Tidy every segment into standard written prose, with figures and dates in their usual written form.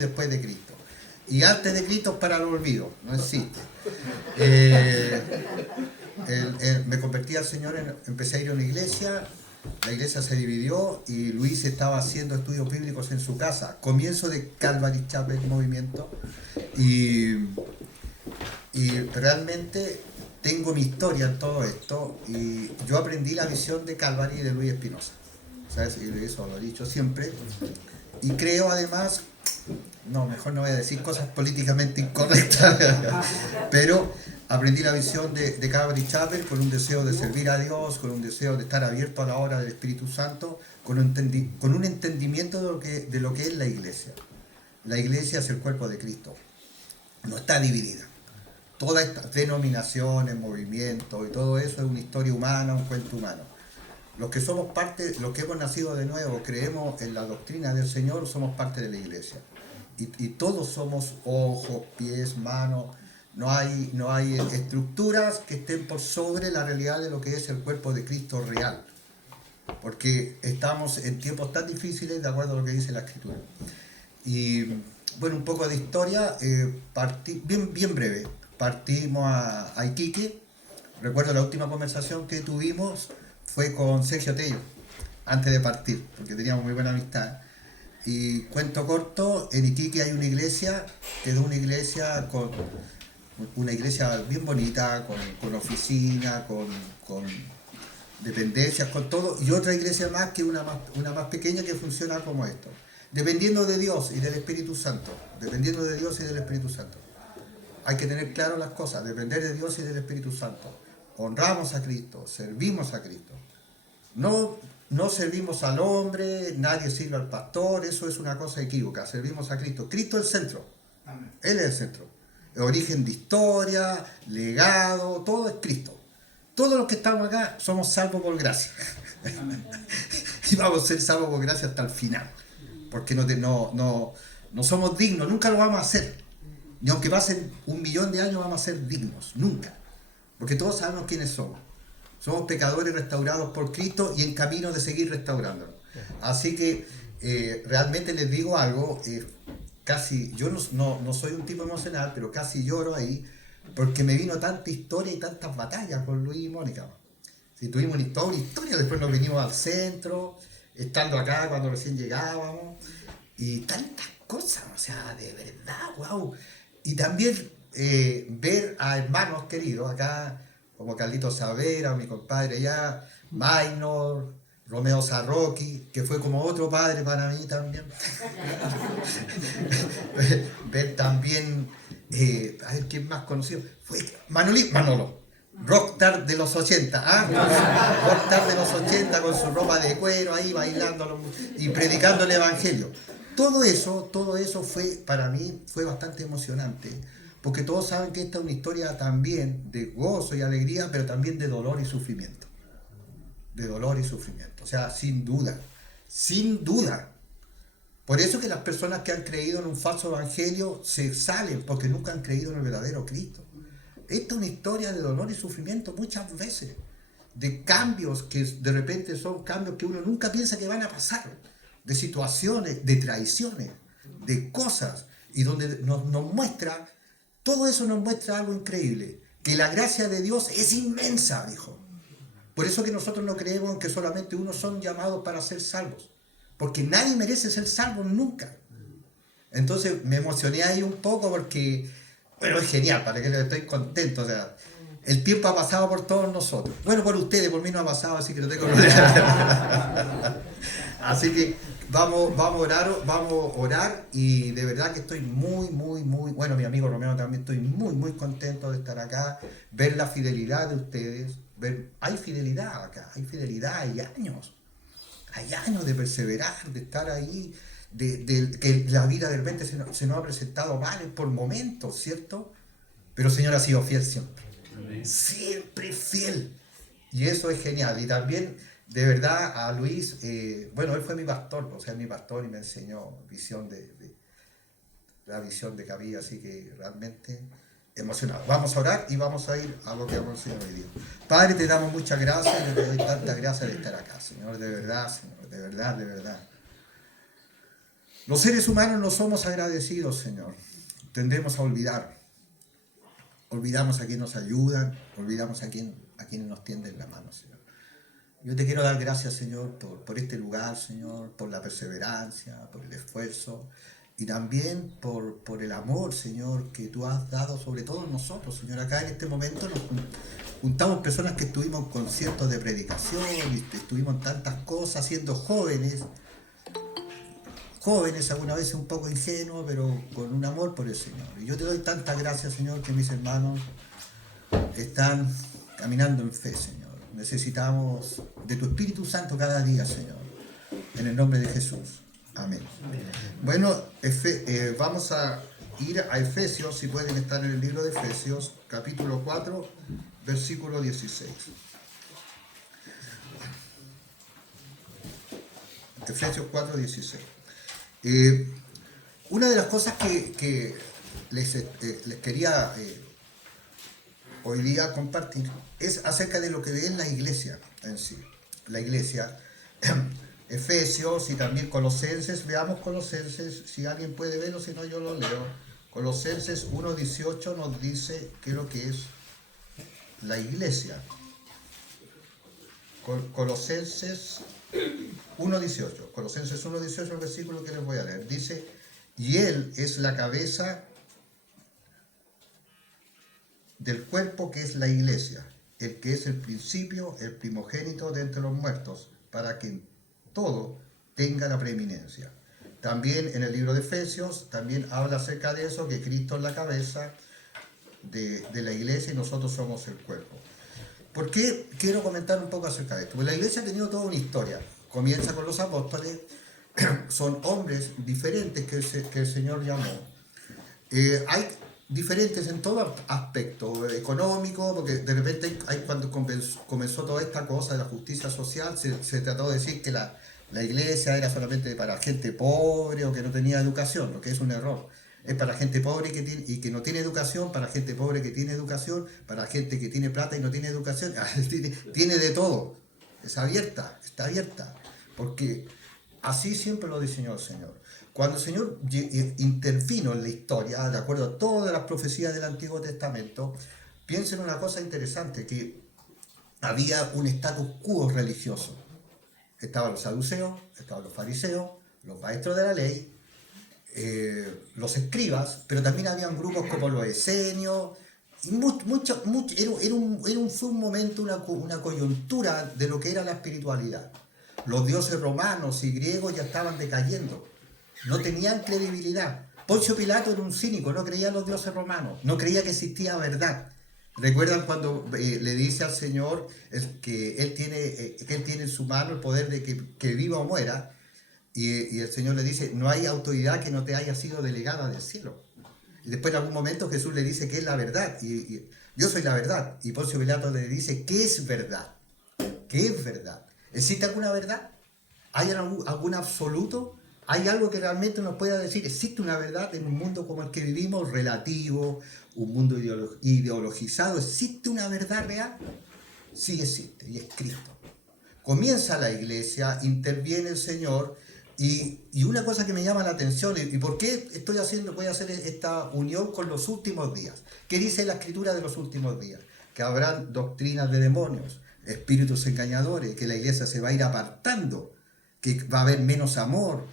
después de Cristo. Y antes de Cristo es para el olvido, no existe. Me convertí al Señor, empecé a ir a una iglesia, la iglesia se dividió y Luis estaba haciendo estudios bíblicos en su casa, comienzo de Calvary Chapel movimiento, y realmente tengo mi historia en todo esto, y yo aprendí la visión de Calvary de Luis Espinosa, ¿sabes? Y eso lo he dicho siempre, y creo además, no, mejor no voy a decir cosas políticamente incorrectas, pero aprendí la visión de Calvary Chapel con un deseo de servir a Dios, con un deseo de estar abierto a la obra del Espíritu Santo, con un entendimiento de lo que es la iglesia. La iglesia es el cuerpo de Cristo, no está dividida. Todas estas denominaciones, movimientos y todo eso es una historia humana, un cuento humano. Los que somos parte, los que hemos nacido de nuevo, creemos en la doctrina del Señor, somos parte de la iglesia. Y todos somos ojos, pies, manos. No hay estructuras que estén por sobre la realidad de lo que es el cuerpo de Cristo real. Porque estamos en tiempos tan difíciles de acuerdo a lo que dice la Escritura. Y bueno, un poco de historia, bien breve. Partimos a Iquique. Recuerdo la última conversación que tuvimos fue con Sergio Tello, antes de partir, porque teníamos muy buena amistad. Y cuento corto, en Iquique hay una iglesia, que es una iglesia bien bonita, con oficina, con dependencias, con todo, y otra iglesia más que una más pequeña que funciona como esto, dependiendo de Dios y del Espíritu Santo, dependiendo de Dios y del Espíritu Santo. Hay que tener claro las cosas, depender de Dios y del Espíritu Santo. Honramos a Cristo, servimos a Cristo. No servimos al hombre, nadie sirve al pastor, eso es una cosa equívoca, servimos a Cristo. Cristo es el centro, Amén. Él es el centro. El origen de historia, legado, todo es Cristo. Todos los que estamos acá somos salvos por gracia. Amén. Y vamos a ser salvos por gracia hasta el final, porque no somos dignos, nunca lo vamos a hacer. Ni aunque pasen 1.000.000 de años vamos a ser dignos, nunca. Porque todos sabemos quiénes somos. Somos pecadores restaurados por Cristo y en camino de seguir restaurándonos. Así que realmente les digo algo, casi, yo no soy un tipo emocional, pero casi lloro ahí, porque me vino tanta historia y tantas batallas con Luis y Mónica. Si tuvimos toda una historia, después nos vinimos al centro, estando acá cuando recién llegábamos, y tantas cosas, o sea, de verdad, wow. Y también ver a hermanos queridos acá, como Carlito Savera, mi compadre allá, Maynor, Romeo Sarroqui, que fue como otro padre para mí también. Ver también, a ver quién más conocido, fue Manolo, rockstar de los 80, rockstar de los 80 con su ropa de cuero ahí bailando y predicando el evangelio. Todo eso fue, para mí, fue bastante emocionante, porque todos saben que esta es una historia también de gozo y alegría, pero también de dolor y sufrimiento. De dolor y sufrimiento, o sea, sin duda. Por eso que las personas que han creído en un falso evangelio se salen, porque nunca han creído en el verdadero Cristo. Esta es una historia de dolor y sufrimiento muchas veces, de cambios que de repente son cambios que uno nunca piensa que van a pasar, de situaciones, de traiciones, de cosas, y donde nos muestra, todo eso nos muestra algo increíble, que la gracia de Dios es inmensa, dijo. Por eso que nosotros no creemos en que solamente unos son llamados para ser salvos, porque nadie merece ser salvo nunca. Entonces me emocioné ahí un poco porque, bueno, es genial, para que estoy contento, o sea, el tiempo ha pasado por todos nosotros. Bueno, por ustedes, por mí no ha pasado, así que no tengo problema. Así que vamos a orar y de verdad que estoy muy, bueno, mi amigo Romeo también, estoy muy contento de estar acá, ver la fidelidad de ustedes, hay fidelidad acá, hay años de perseverar, de estar ahí, de que la vida del 20 se nos ha presentado mal por momentos, ¿cierto? Pero el Señor ha sido fiel siempre. Amén. Siempre fiel. Y eso es genial. Y también, de verdad, a Luis, bueno, él fue mi pastor, o sea, mi pastor y me enseñó la visión de que había, así que realmente emocionado. Vamos a orar y vamos a ir a lo que hemos enseñado hoy día. Padre, te damos muchas gracias y te doy tantas gracias de estar acá, Señor, de verdad, Señor, de verdad. Los seres humanos no somos agradecidos, Señor. Tendemos a olvidar. Olvidamos a quienes nos ayudan, olvidamos a quienes nos tienden la mano, Señor. Yo te quiero dar gracias, Señor, por este lugar, Señor, por la perseverancia, por el esfuerzo y también por el amor, Señor, que tú has dado sobre todos nosotros, Señor. Acá en este momento nos juntamos personas que estuvimos en conciertos de predicación y estuvimos en tantas cosas, siendo jóvenes, algunas veces un poco ingenuos, pero con un amor por el Señor. Y yo te doy tantas gracias, Señor, que mis hermanos están caminando en fe, Señor. Necesitamos de tu Espíritu Santo cada día, Señor. En el nombre de Jesús. Amén. Bueno, vamos a ir a Efesios, si pueden estar en el libro de Efesios, capítulo 4, versículo 16. Efesios 4, 16. Una de las cosas que les quería hoy día compartir es acerca de lo que es la iglesia en sí. La iglesia, Efesios y también Colosenses. Veamos Colosenses, si alguien puede verlo, si no yo lo leo. Colosenses 1:18 nos dice qué es lo que es la iglesia. Colosenses 1:18. Colosenses 1:18, el versículo que les voy a leer. Dice, y Él es la cabeza del cuerpo que es la iglesia, el que es el principio, el primogénito de entre los muertos, para que en todo tenga la preeminencia. También en el libro de Efesios, también habla acerca de eso, que Cristo es la cabeza de la iglesia y nosotros somos el cuerpo. ¿Por qué quiero comentar un poco acerca de esto? Pues la iglesia ha tenido toda una historia. Comienza con los apóstoles, son hombres diferentes que el Señor llamó. Hay diferentes en todo aspecto, económico, porque de repente cuando comenzó toda esta cosa de la justicia social, se trató de decir que la iglesia era solamente para gente pobre o que no tenía educación, lo que es un error. Es para gente pobre y que no tiene educación, para gente pobre que tiene educación, para gente que tiene plata y no tiene educación, tiene de todo. Está abierta, porque así siempre lo diseñó el Señor. Cuando el Señor intervino en la historia, de acuerdo a todas las profecías del Antiguo Testamento, piensen en una cosa interesante, que había un status quo religioso. Estaban los saduceos, estaban los fariseos, los maestros de la ley, los escribas, pero también habían grupos como los esenios, y fue un momento, una coyuntura de lo que era la espiritualidad. Los dioses romanos y griegos ya estaban decayendo, no tenían credibilidad. Poncio Pilato era un cínico, no creía en los dioses romanos, no creía que existía verdad. ¿Recuerdan cuando le dice al Señor que él tiene en su mano el poder de que viva o muera? Y el Señor le dice, no hay autoridad que no te haya sido delegada del cielo. Y después en algún momento Jesús le dice que es la verdad. Y yo soy la verdad. Y Poncio Pilato le dice, ¿qué es verdad? ¿Qué es verdad? ¿Existe alguna verdad? ¿Hay algún absoluto? ¿Hay algo que realmente nos pueda decir, existe una verdad en un mundo como el que vivimos, relativo, un mundo ideologizado? ¿Existe una verdad real? Sí existe, y es Cristo. Comienza la iglesia, interviene el Señor, y una cosa que me llama la atención, y por qué voy a hacer esta unión con los últimos días. ¿Qué dice la Escritura de los últimos días? Que habrán doctrinas de demonios, espíritus engañadores, que la iglesia se va a ir apartando, que va a haber menos amor.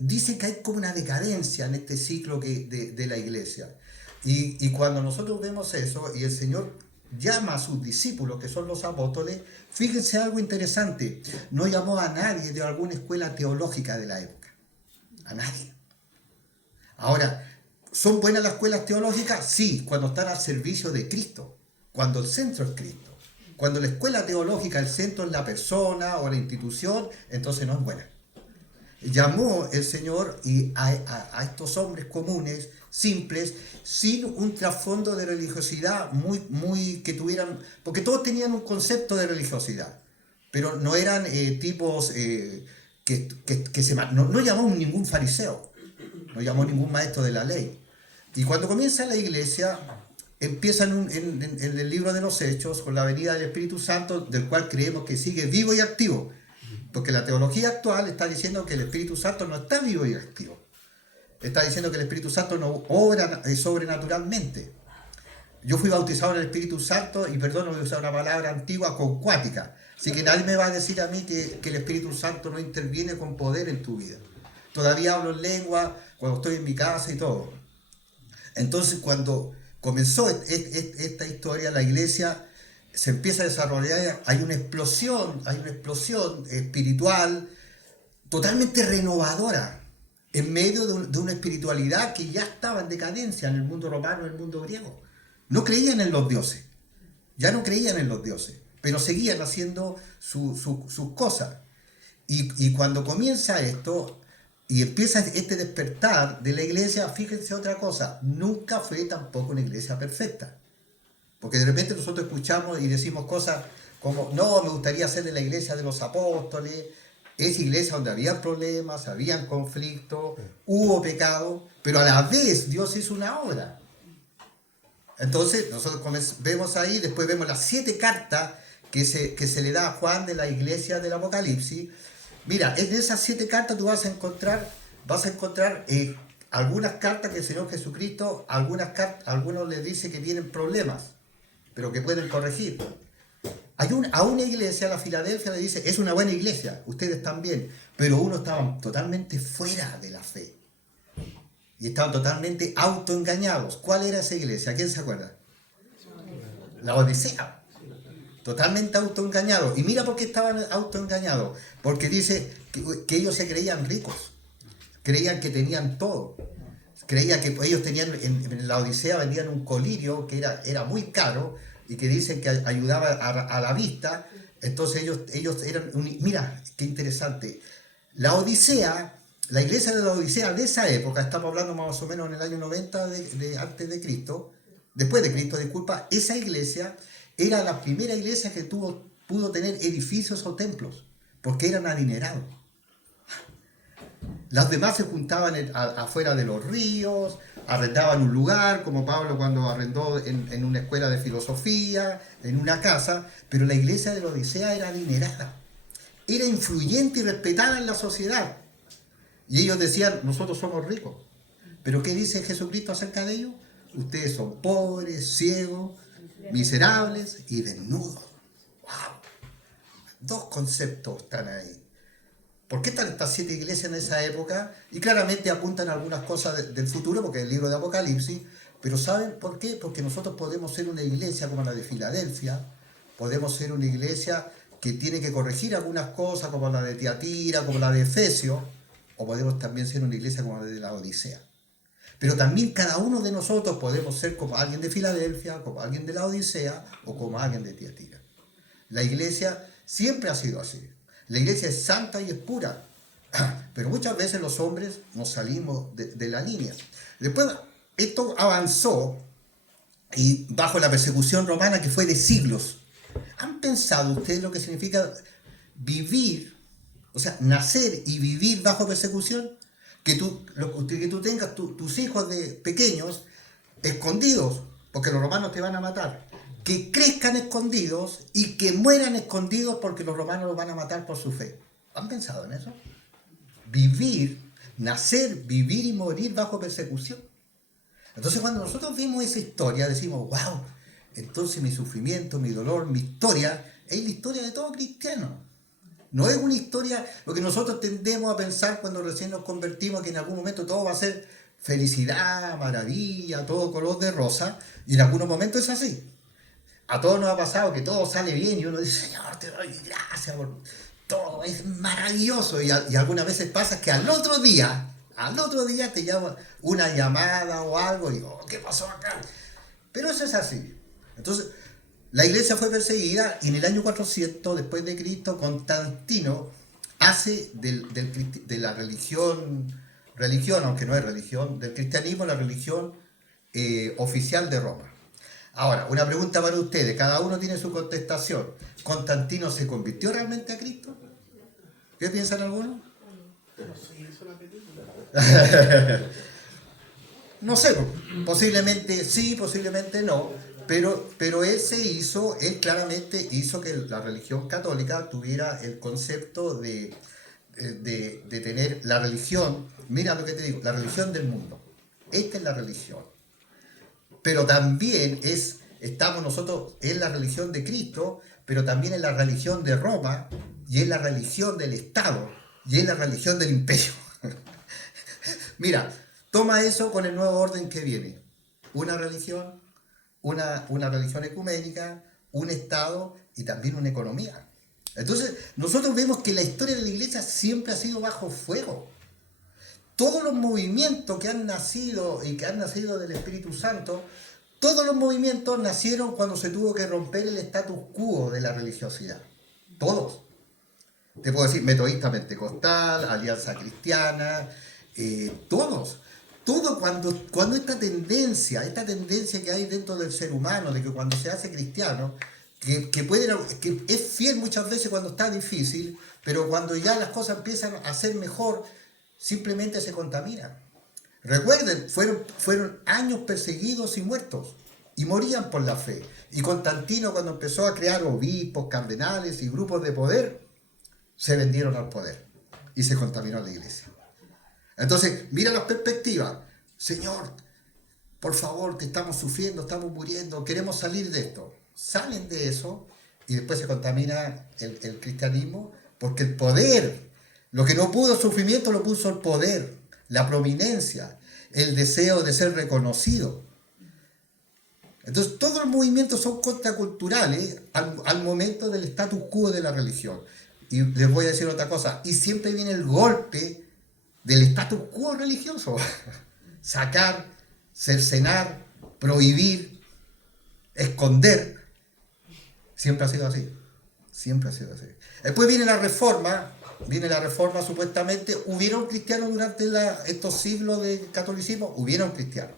Dice que hay como una decadencia en este ciclo de la iglesia. Y cuando nosotros vemos eso, y el Señor llama a sus discípulos, que son los apóstoles, fíjense algo interesante, no llamó a nadie de alguna escuela teológica de la época, a nadie. Ahora, ¿son buenas las escuelas teológicas? Sí, cuando están al servicio de Cristo, cuando el centro es Cristo. Cuando la escuela teológica, el centro es la persona o la institución, entonces no es buena. Llamó el Señor a estos hombres comunes, simples, sin un trasfondo de religiosidad muy que tuvieran, porque todos tenían un concepto de religiosidad, pero no eran tipos no llamó ningún fariseo, no llamó ningún maestro de la ley. Y cuando comienza la iglesia, empiezan en el libro de los Hechos, con la venida del Espíritu Santo, del cual creemos que sigue vivo y activo. Porque la teología actual está diciendo que el Espíritu Santo no está vivo y activo. Está diciendo que el Espíritu Santo no obra sobrenaturalmente. Yo fui bautizado en el Espíritu Santo y, perdón, voy a usar una palabra antigua, concuática. Así que nadie me va a decir a mí que el Espíritu Santo no interviene con poder en tu vida. Todavía hablo en lengua cuando estoy en mi casa y todo. Entonces, cuando comenzó esta historia, la iglesia se empieza a desarrollar, hay una explosión espiritual totalmente renovadora en medio de una espiritualidad que ya estaba en decadencia en el mundo romano, en el mundo griego. No creían en los dioses, ya no creían en los dioses, pero seguían haciendo sus cosas. Y cuando comienza esto y empieza este despertar de la iglesia, fíjense otra cosa, nunca fue tampoco una iglesia perfecta. Porque de repente nosotros escuchamos y decimos cosas como, no, me gustaría ser de la iglesia de los apóstoles, esa iglesia donde había problemas, habían conflictos, hubo pecado, pero a la vez Dios hizo una obra. Entonces nosotros vemos ahí, después vemos las 7 cartas que se le da a Juan de la iglesia del Apocalipsis. Mira, en esas 7 cartas tú vas a encontrar algunas cartas que el Señor Jesucristo, algunos les dice que tienen problemas, pero que pueden corregir. A una iglesia, a la Filadelfia, le dice, es una buena iglesia, ustedes están bien, pero unos estaban totalmente fuera de la fe. Y estaban totalmente autoengañados. ¿Cuál era esa iglesia? ¿Quién se acuerda? La Odisea. Totalmente autoengañados. Y mira por qué estaban autoengañados. Porque dice que ellos se creían ricos. Creían que tenían todo. Creían que ellos tenían, en la Odisea vendían un colirio que era muy caro y que dicen que ayudaba a la vista. Entonces ellos eran... Mira, qué interesante. La Odisea... La iglesia de la Odisea de esa época, estamos hablando más o menos en el año 90 antes de Cristo, después de Cristo, disculpa, esa iglesia era la primera iglesia que pudo tener edificios o templos, porque eran adinerados. Las demás se juntaban afuera de los ríos, arrendaban un lugar, como Pablo cuando arrendó en una escuela de filosofía, en una casa, pero la iglesia de la Odisea era adinerada, era influyente y respetada en la sociedad. Y ellos decían, nosotros somos ricos. ¿Pero qué dice Jesucristo acerca de ellos? Ustedes son pobres, ciegos, miserables y desnudos. ¡Wow! 2 conceptos están ahí. ¿Por qué están estas 7 iglesias en esa época? Y claramente apuntan a algunas cosas del futuro, porque es el libro de Apocalipsis. Pero ¿saben por qué? Porque nosotros podemos ser una iglesia como la de Filadelfia, podemos ser una iglesia que tiene que corregir algunas cosas, como la de Tiatira, como la de Efesios, o podemos también ser una iglesia como la de la Odisea. Pero también cada uno de nosotros podemos ser como alguien de Filadelfia, como alguien de la Odisea o como alguien de Tiatira. La iglesia siempre ha sido así. La iglesia es santa y es pura. Pero muchas veces los hombres nos salimos de la línea. Después esto avanzó y bajo la persecución romana que fue de siglos. ¿Han pensado ustedes lo que significa vivir? O sea, nacer y vivir bajo persecución, que tú tengas tus hijos de pequeños escondidos, porque los romanos te van a matar, que crezcan escondidos y que mueran escondidos porque los romanos los van a matar por su fe. ¿Han pensado en eso? Nacer, vivir y morir bajo persecución. Entonces cuando nosotros vimos esa historia, decimos, wow, entonces mi sufrimiento, mi dolor, mi historia, es la historia de todo cristiano. No es una historia, lo que nosotros tendemos a pensar cuando recién nos convertimos, que en algún momento todo va a ser felicidad, maravilla, todo color de rosa, y en algunos momentos es así. A todos nos ha pasado que todo sale bien y uno dice, Señor, te doy gracias por todo, es maravilloso. Y algunas veces pasa que al otro día te llama una llamada o algo y, oh, ¿qué pasó acá? Pero eso es así. Entonces, la iglesia fue perseguida y en el año 400 después de Cristo, Constantino hace de la religión, aunque no es religión, del cristianismo la religión oficial de Roma. Ahora, una pregunta para ustedes, cada uno tiene su contestación. ¿Constantino se convirtió realmente a Cristo? ¿Qué piensan algunos? No sé, posiblemente sí, posiblemente no. Pero él claramente hizo que la religión católica tuviera el concepto de tener la religión, mira lo que te digo, la religión del mundo. Esta es la religión. Pero también estamos nosotros en la religión de Cristo, pero también en la religión de Roma, y en la religión del Estado, y en la religión del imperio. Mira, toma eso con el nuevo orden que viene. Una religión, una religión ecuménica, un Estado y también una economía. Entonces, nosotros vemos que la historia de la iglesia siempre ha sido bajo fuego. Todos los movimientos que han nacido y que han nacido del Espíritu Santo, todos los movimientos nacieron cuando se tuvo que romper el status quo de la religiosidad. Todos. Te puedo decir, metodista pentecostal, alianza cristiana, todos. Todo cuando esta tendencia que hay dentro del ser humano, de que cuando se hace cristiano, que es fiel muchas veces cuando está difícil, pero cuando ya las cosas empiezan a ser mejor, simplemente se contamina. Recuerden, fueron años perseguidos y muertos, y morían por la fe. Y Constantino, cuando empezó a crear obispos, cardenales y grupos de poder, se vendieron al poder y se contaminó la iglesia. Entonces, mira las perspectivas. Señor, por favor, que estamos sufriendo, estamos muriendo, queremos salir de esto. Salen de eso y después se contamina el cristianismo, porque el poder, lo que no pudo el sufrimiento, lo puso el poder, la prominencia, el deseo de ser reconocido. Entonces, todos los movimientos son contraculturales al momento del status quo de la religión. Y les voy a decir otra cosa, y siempre viene el golpe del status quo religioso. Sacar, cercenar, prohibir, esconder. Siempre ha sido así. Siempre ha sido así. Después viene la reforma supuestamente. ¿Hubieron cristianos durante estos siglos de catolicismo? Hubieron cristianos.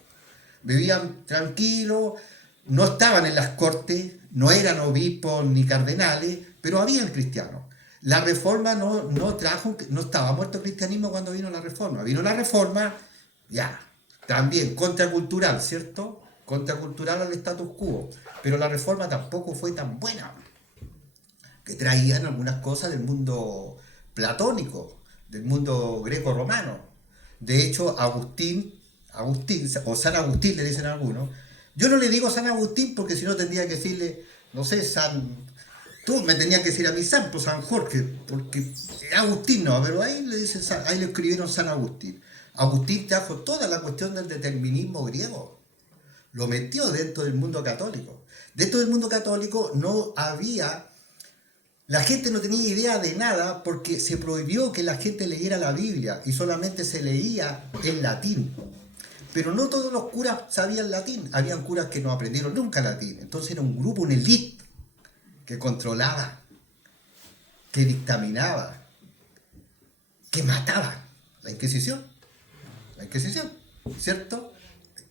Vivían tranquilos, no estaban en las cortes, no eran obispos ni cardenales, pero habían cristianos. La reforma no estaba muerto el cristianismo cuando vino la reforma. Vino la reforma, ya, también contracultural, ¿cierto? Contracultural al status quo. Pero la reforma tampoco fue tan buena, que traían algunas cosas del mundo platónico, del mundo greco-romano. De hecho, Agustín, o San Agustín le dicen algunos. Yo no le digo San Agustín porque si no tendría que decirle, no sé, tú me tenías que decir a mi santo, San Jorge, porque Agustín no, pero ahí le escribieron San Agustín. Agustín trajo toda la cuestión del determinismo griego, lo metió dentro del mundo católico. Dentro del mundo católico la gente no tenía idea de nada porque se prohibió que la gente leyera la Biblia y solamente se leía en latín. Pero no todos los curas sabían latín, habían curas que no aprendieron nunca latín. Entonces era un grupo, una élite, que controlaba, que dictaminaba, que mataba. La Inquisición, ¿cierto?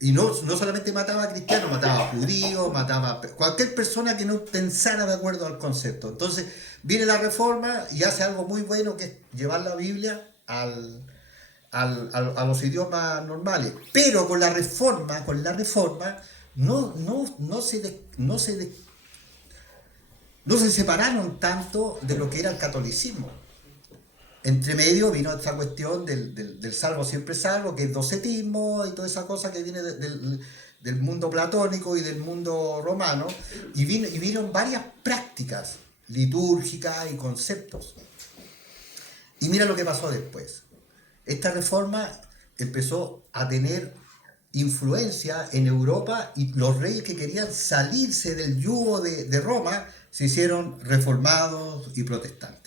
Y no solamente mataba a cristianos, mataba a judíos, mataba a cualquier persona que no pensara de acuerdo al concepto. Entonces viene la reforma y hace algo muy bueno, que es llevar la Biblia a los idiomas normales. Pero con la reforma no se separaron tanto de lo que era el catolicismo. Entre medio vino esta cuestión del salvo siempre salvo, que es docetismo y toda esa cosa que viene del mundo platónico y del mundo romano, y vieron varias prácticas litúrgicas y conceptos. Y mira lo que pasó después. Esta reforma empezó a tener influencia en Europa, y los reyes que querían salirse del yugo de Roma se hicieron reformados y protestantes.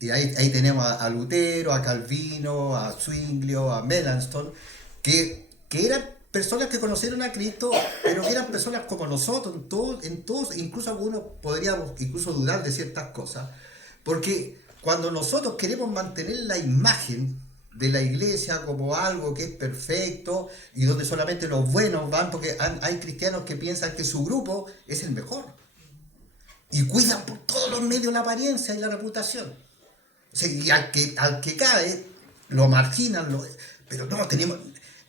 Y ahí tenemos a Lutero, a Calvino, a Zwinglio, a Melanchthon, que eran personas que conocieron a Cristo, pero que eran personas como nosotros, en todos, incluso algunos podríamos incluso dudar de ciertas cosas, porque cuando nosotros queremos mantener la imagen de la iglesia como algo que es perfecto y donde solamente los buenos van, porque hay cristianos que piensan que su grupo es el mejor y cuidan por todos los medios la apariencia y la reputación. O sea, y al que cae lo marginan, pero no tenemos.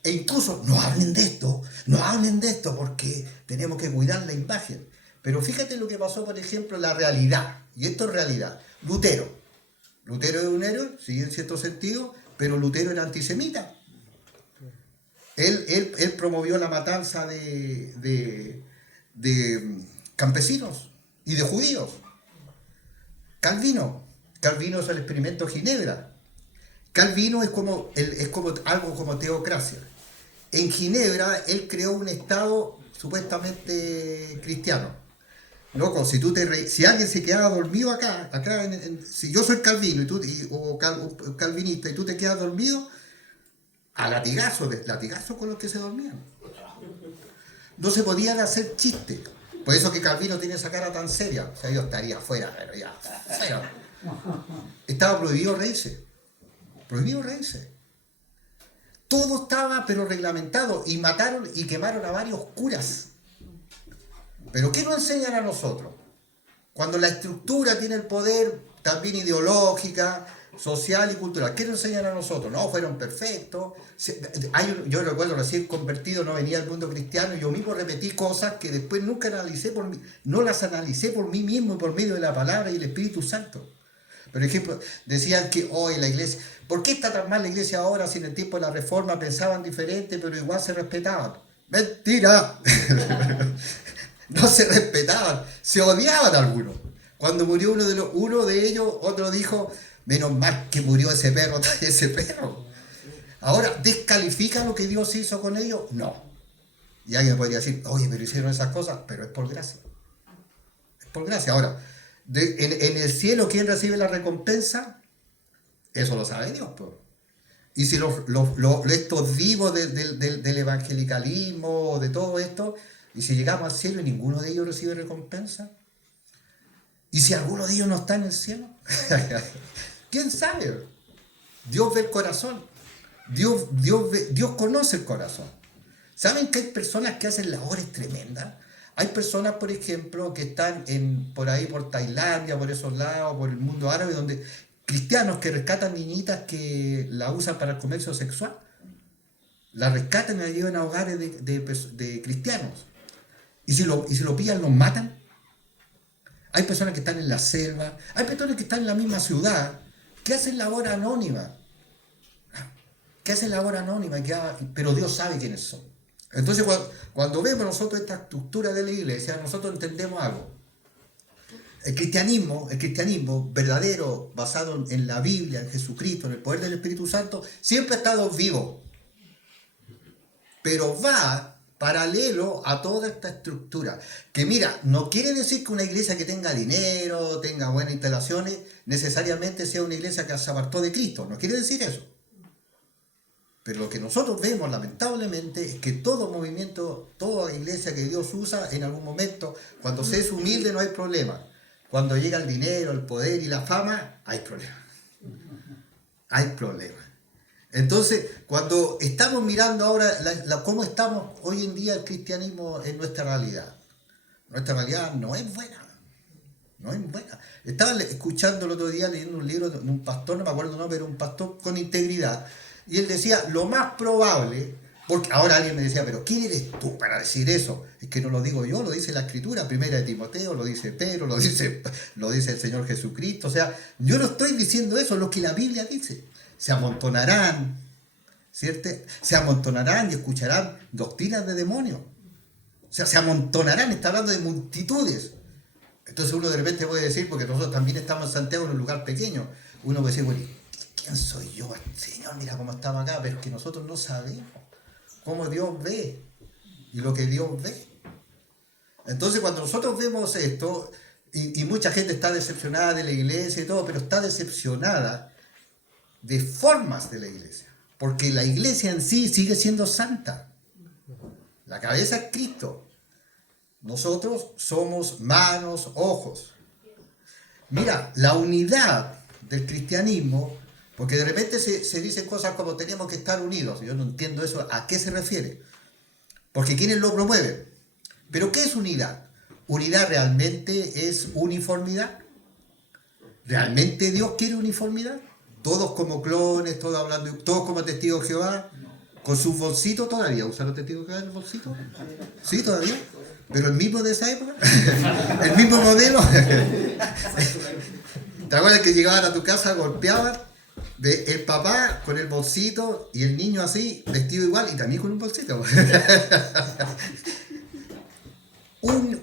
E incluso no hablen de esto porque tenemos que cuidar la imagen. Pero fíjate lo que pasó, por ejemplo, la realidad. Y esto es realidad. Lutero. Lutero es un héroe, sí, en cierto sentido, pero Lutero era antisemita. Él promovió la matanza de campesinos y de judíos. Calvino es el experimento Ginebra. Calvino es como algo como teocracia. En Ginebra él creó un estado supuestamente cristiano. Loco, si alguien se quedaba dormido acá si yo soy Calvino o calvinista y tú te quedas dormido, a latigazo con los que se dormían. No se podían hacer chistes. Por eso que Calvino tiene esa cara tan seria. O sea, yo estaría afuera, pero ya, fuera. Estaba prohibido reírse. Prohibido reírse. Todo estaba pero reglamentado y mataron y quemaron a varios curas. Pero ¿qué nos enseñan a nosotros? Cuando la estructura tiene el poder, también ideológica, social y cultural, ¿qué nos enseñan a nosotros? No, fueron perfectos. Yo recuerdo recién convertido, no venía al mundo cristiano, y yo mismo repetí cosas que después nunca no las analicé por mí mismo y por medio de la palabra y el Espíritu Santo. Por ejemplo, decían que hoy la iglesia, ¿por qué está tan mal la iglesia ahora si en el tiempo de la Reforma pensaban diferente pero igual se respetaban? ¡Mentira! No se respetaban, se odiaban algunos. Cuando murió uno de ellos, otro dijo, menos mal que murió ese perro. Ahora, ¿descalifica lo que Dios hizo con ellos? No. Y alguien podría decir, oye, pero hicieron esas cosas, pero es por gracia. Es por gracia. Ahora, en el cielo, ¿quién recibe la recompensa? Eso lo sabe Dios, pues. Y si estos vivos del evangelicalismo, de todo esto, y si llegamos al cielo y ninguno de ellos recibe recompensa, y si alguno de ellos no está en el cielo, ¿quién sabe? Dios ve el corazón. Dios conoce el corazón. ¿Saben que hay personas que hacen labores tremendas? Hay personas, por ejemplo, que están por ahí, por Tailandia, por esos lados, por el mundo árabe, donde cristianos que rescatan niñitas que la usan para el comercio sexual. La rescatan y la llevan a hogares de cristianos. Y si lo pillan, los matan. Hay personas que están en la selva, hay personas que están en la misma ciudad, que hacen labor anónima. Pero Dios sabe quiénes son. Entonces, cuando vemos nosotros esta estructura de la iglesia, nosotros entendemos algo. El cristianismo verdadero, basado en la Biblia, en Jesucristo, en el poder del Espíritu Santo, siempre ha estado vivo. Pero va paralelo a toda esta estructura. Que mira, no quiere decir que una iglesia que tenga dinero, tenga buenas instalaciones, necesariamente sea una iglesia que se apartó de Cristo. No quiere decir eso. Pero lo que nosotros vemos, lamentablemente, es que todo movimiento, toda iglesia que Dios usa, en algún momento, cuando se es humilde no hay problema. Cuando llega el dinero, el poder y la fama, hay problema. Hay problema. Entonces, cuando estamos mirando ahora cómo estamos hoy en día el cristianismo en nuestra realidad no es buena. No es buena. Estaba escuchando el otro día, leyendo un libro de un pastor, no me acuerdo, no, pero un pastor con integridad. Y él decía, lo más probable, porque ahora alguien me decía, pero ¿quién eres tú para decir eso? Es que no lo digo yo, lo dice la Escritura, primera de Timoteo, lo dice Pedro, lo dice el Señor Jesucristo. O sea, yo no estoy diciendo eso, lo que la Biblia dice. Se amontonarán, ¿cierto? Se amontonarán y escucharán doctrinas de demonios. O sea, se amontonarán, está hablando de multitudes. Entonces uno de repente puede decir, porque nosotros también estamos en Santiago, en un lugar pequeño, uno puede decir, bueno, ¿quién soy yo? Señor, mira cómo estamos acá, pero es que nosotros no sabemos cómo Dios ve y lo que Dios ve. Entonces cuando nosotros vemos esto, y mucha gente está decepcionada de la iglesia y todo, pero está decepcionada de formas de la iglesia, porque la iglesia en sí sigue siendo santa. La cabeza es Cristo. Nosotros somos manos, ojos. Mira, la unidad del cristianismo, porque de repente se dicen cosas como tenemos que estar unidos. Yo no entiendo eso, ¿a qué se refiere? Porque ¿quiénes lo promueven? ¿Pero qué es unidad? ¿Unidad realmente es uniformidad? ¿Realmente Dios quiere uniformidad? ¿Todos como clones, todos como testigos de Jehová? con sus bolsitos todavía. ¿Usan los testigos de el bolsito? Sí, todavía. Pero el mismo de esa época, el mismo modelo. ¿Te acuerdas que llegaban a tu casa, golpeaban? El papá con el bolsito y el niño así, vestido igual y también con un bolsito.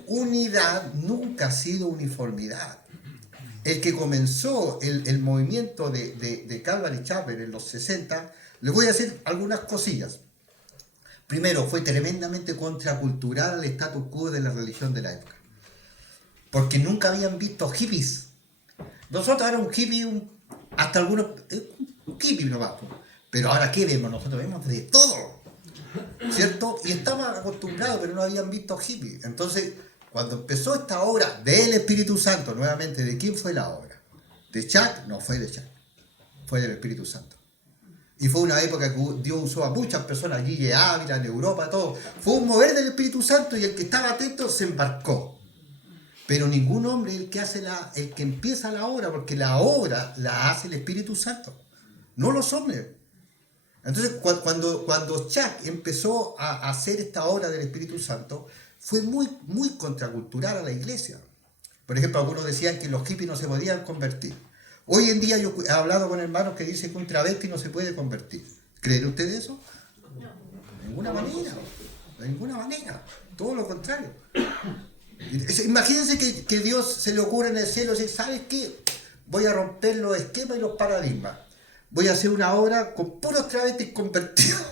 Unidad nunca ha sido uniformidad. El que comenzó el movimiento de Calvary Chapel en los 60, le voy a decir algunas cosillas. Primero, fue tremendamente contracultural al status quo de la religión de la época. Porque nunca habían visto hippies. Nosotros era un hippie, hasta algunos, un hippie nomás. Pero ahora, ¿qué vemos? Nosotros vemos de todo. ¿Cierto? Y estaban acostumbrados, pero no habían visto hippies. Entonces, cuando empezó esta obra del Espíritu Santo, nuevamente, ¿de quién fue la obra? ¿De Chuck? No fue de Chuck. Fue del Espíritu Santo. Y fue una época que Dios usó a muchas personas, Guille Ávila, en Europa, todo. Fue un mover del Espíritu Santo y el que estaba atento se embarcó. Pero ningún hombre es el que hace el que empieza la obra, porque la obra la hace el Espíritu Santo, no los hombres. Entonces, cuando Chuck empezó a hacer esta obra del Espíritu Santo, fue muy contracultural a la iglesia. Por ejemplo, algunos decían que los hippies no se podían convertir. Hoy en día yo he hablado con hermanos que dicen que un travesti no se puede convertir. ¿Creen ustedes eso? De ninguna manera. De ninguna manera. Todo lo contrario. Imagínense que Dios se le ocurre en el cielo decir, ¿sabes qué? Voy a romper los esquemas y los paradigmas. Voy a hacer una obra con puros travestis convertidos.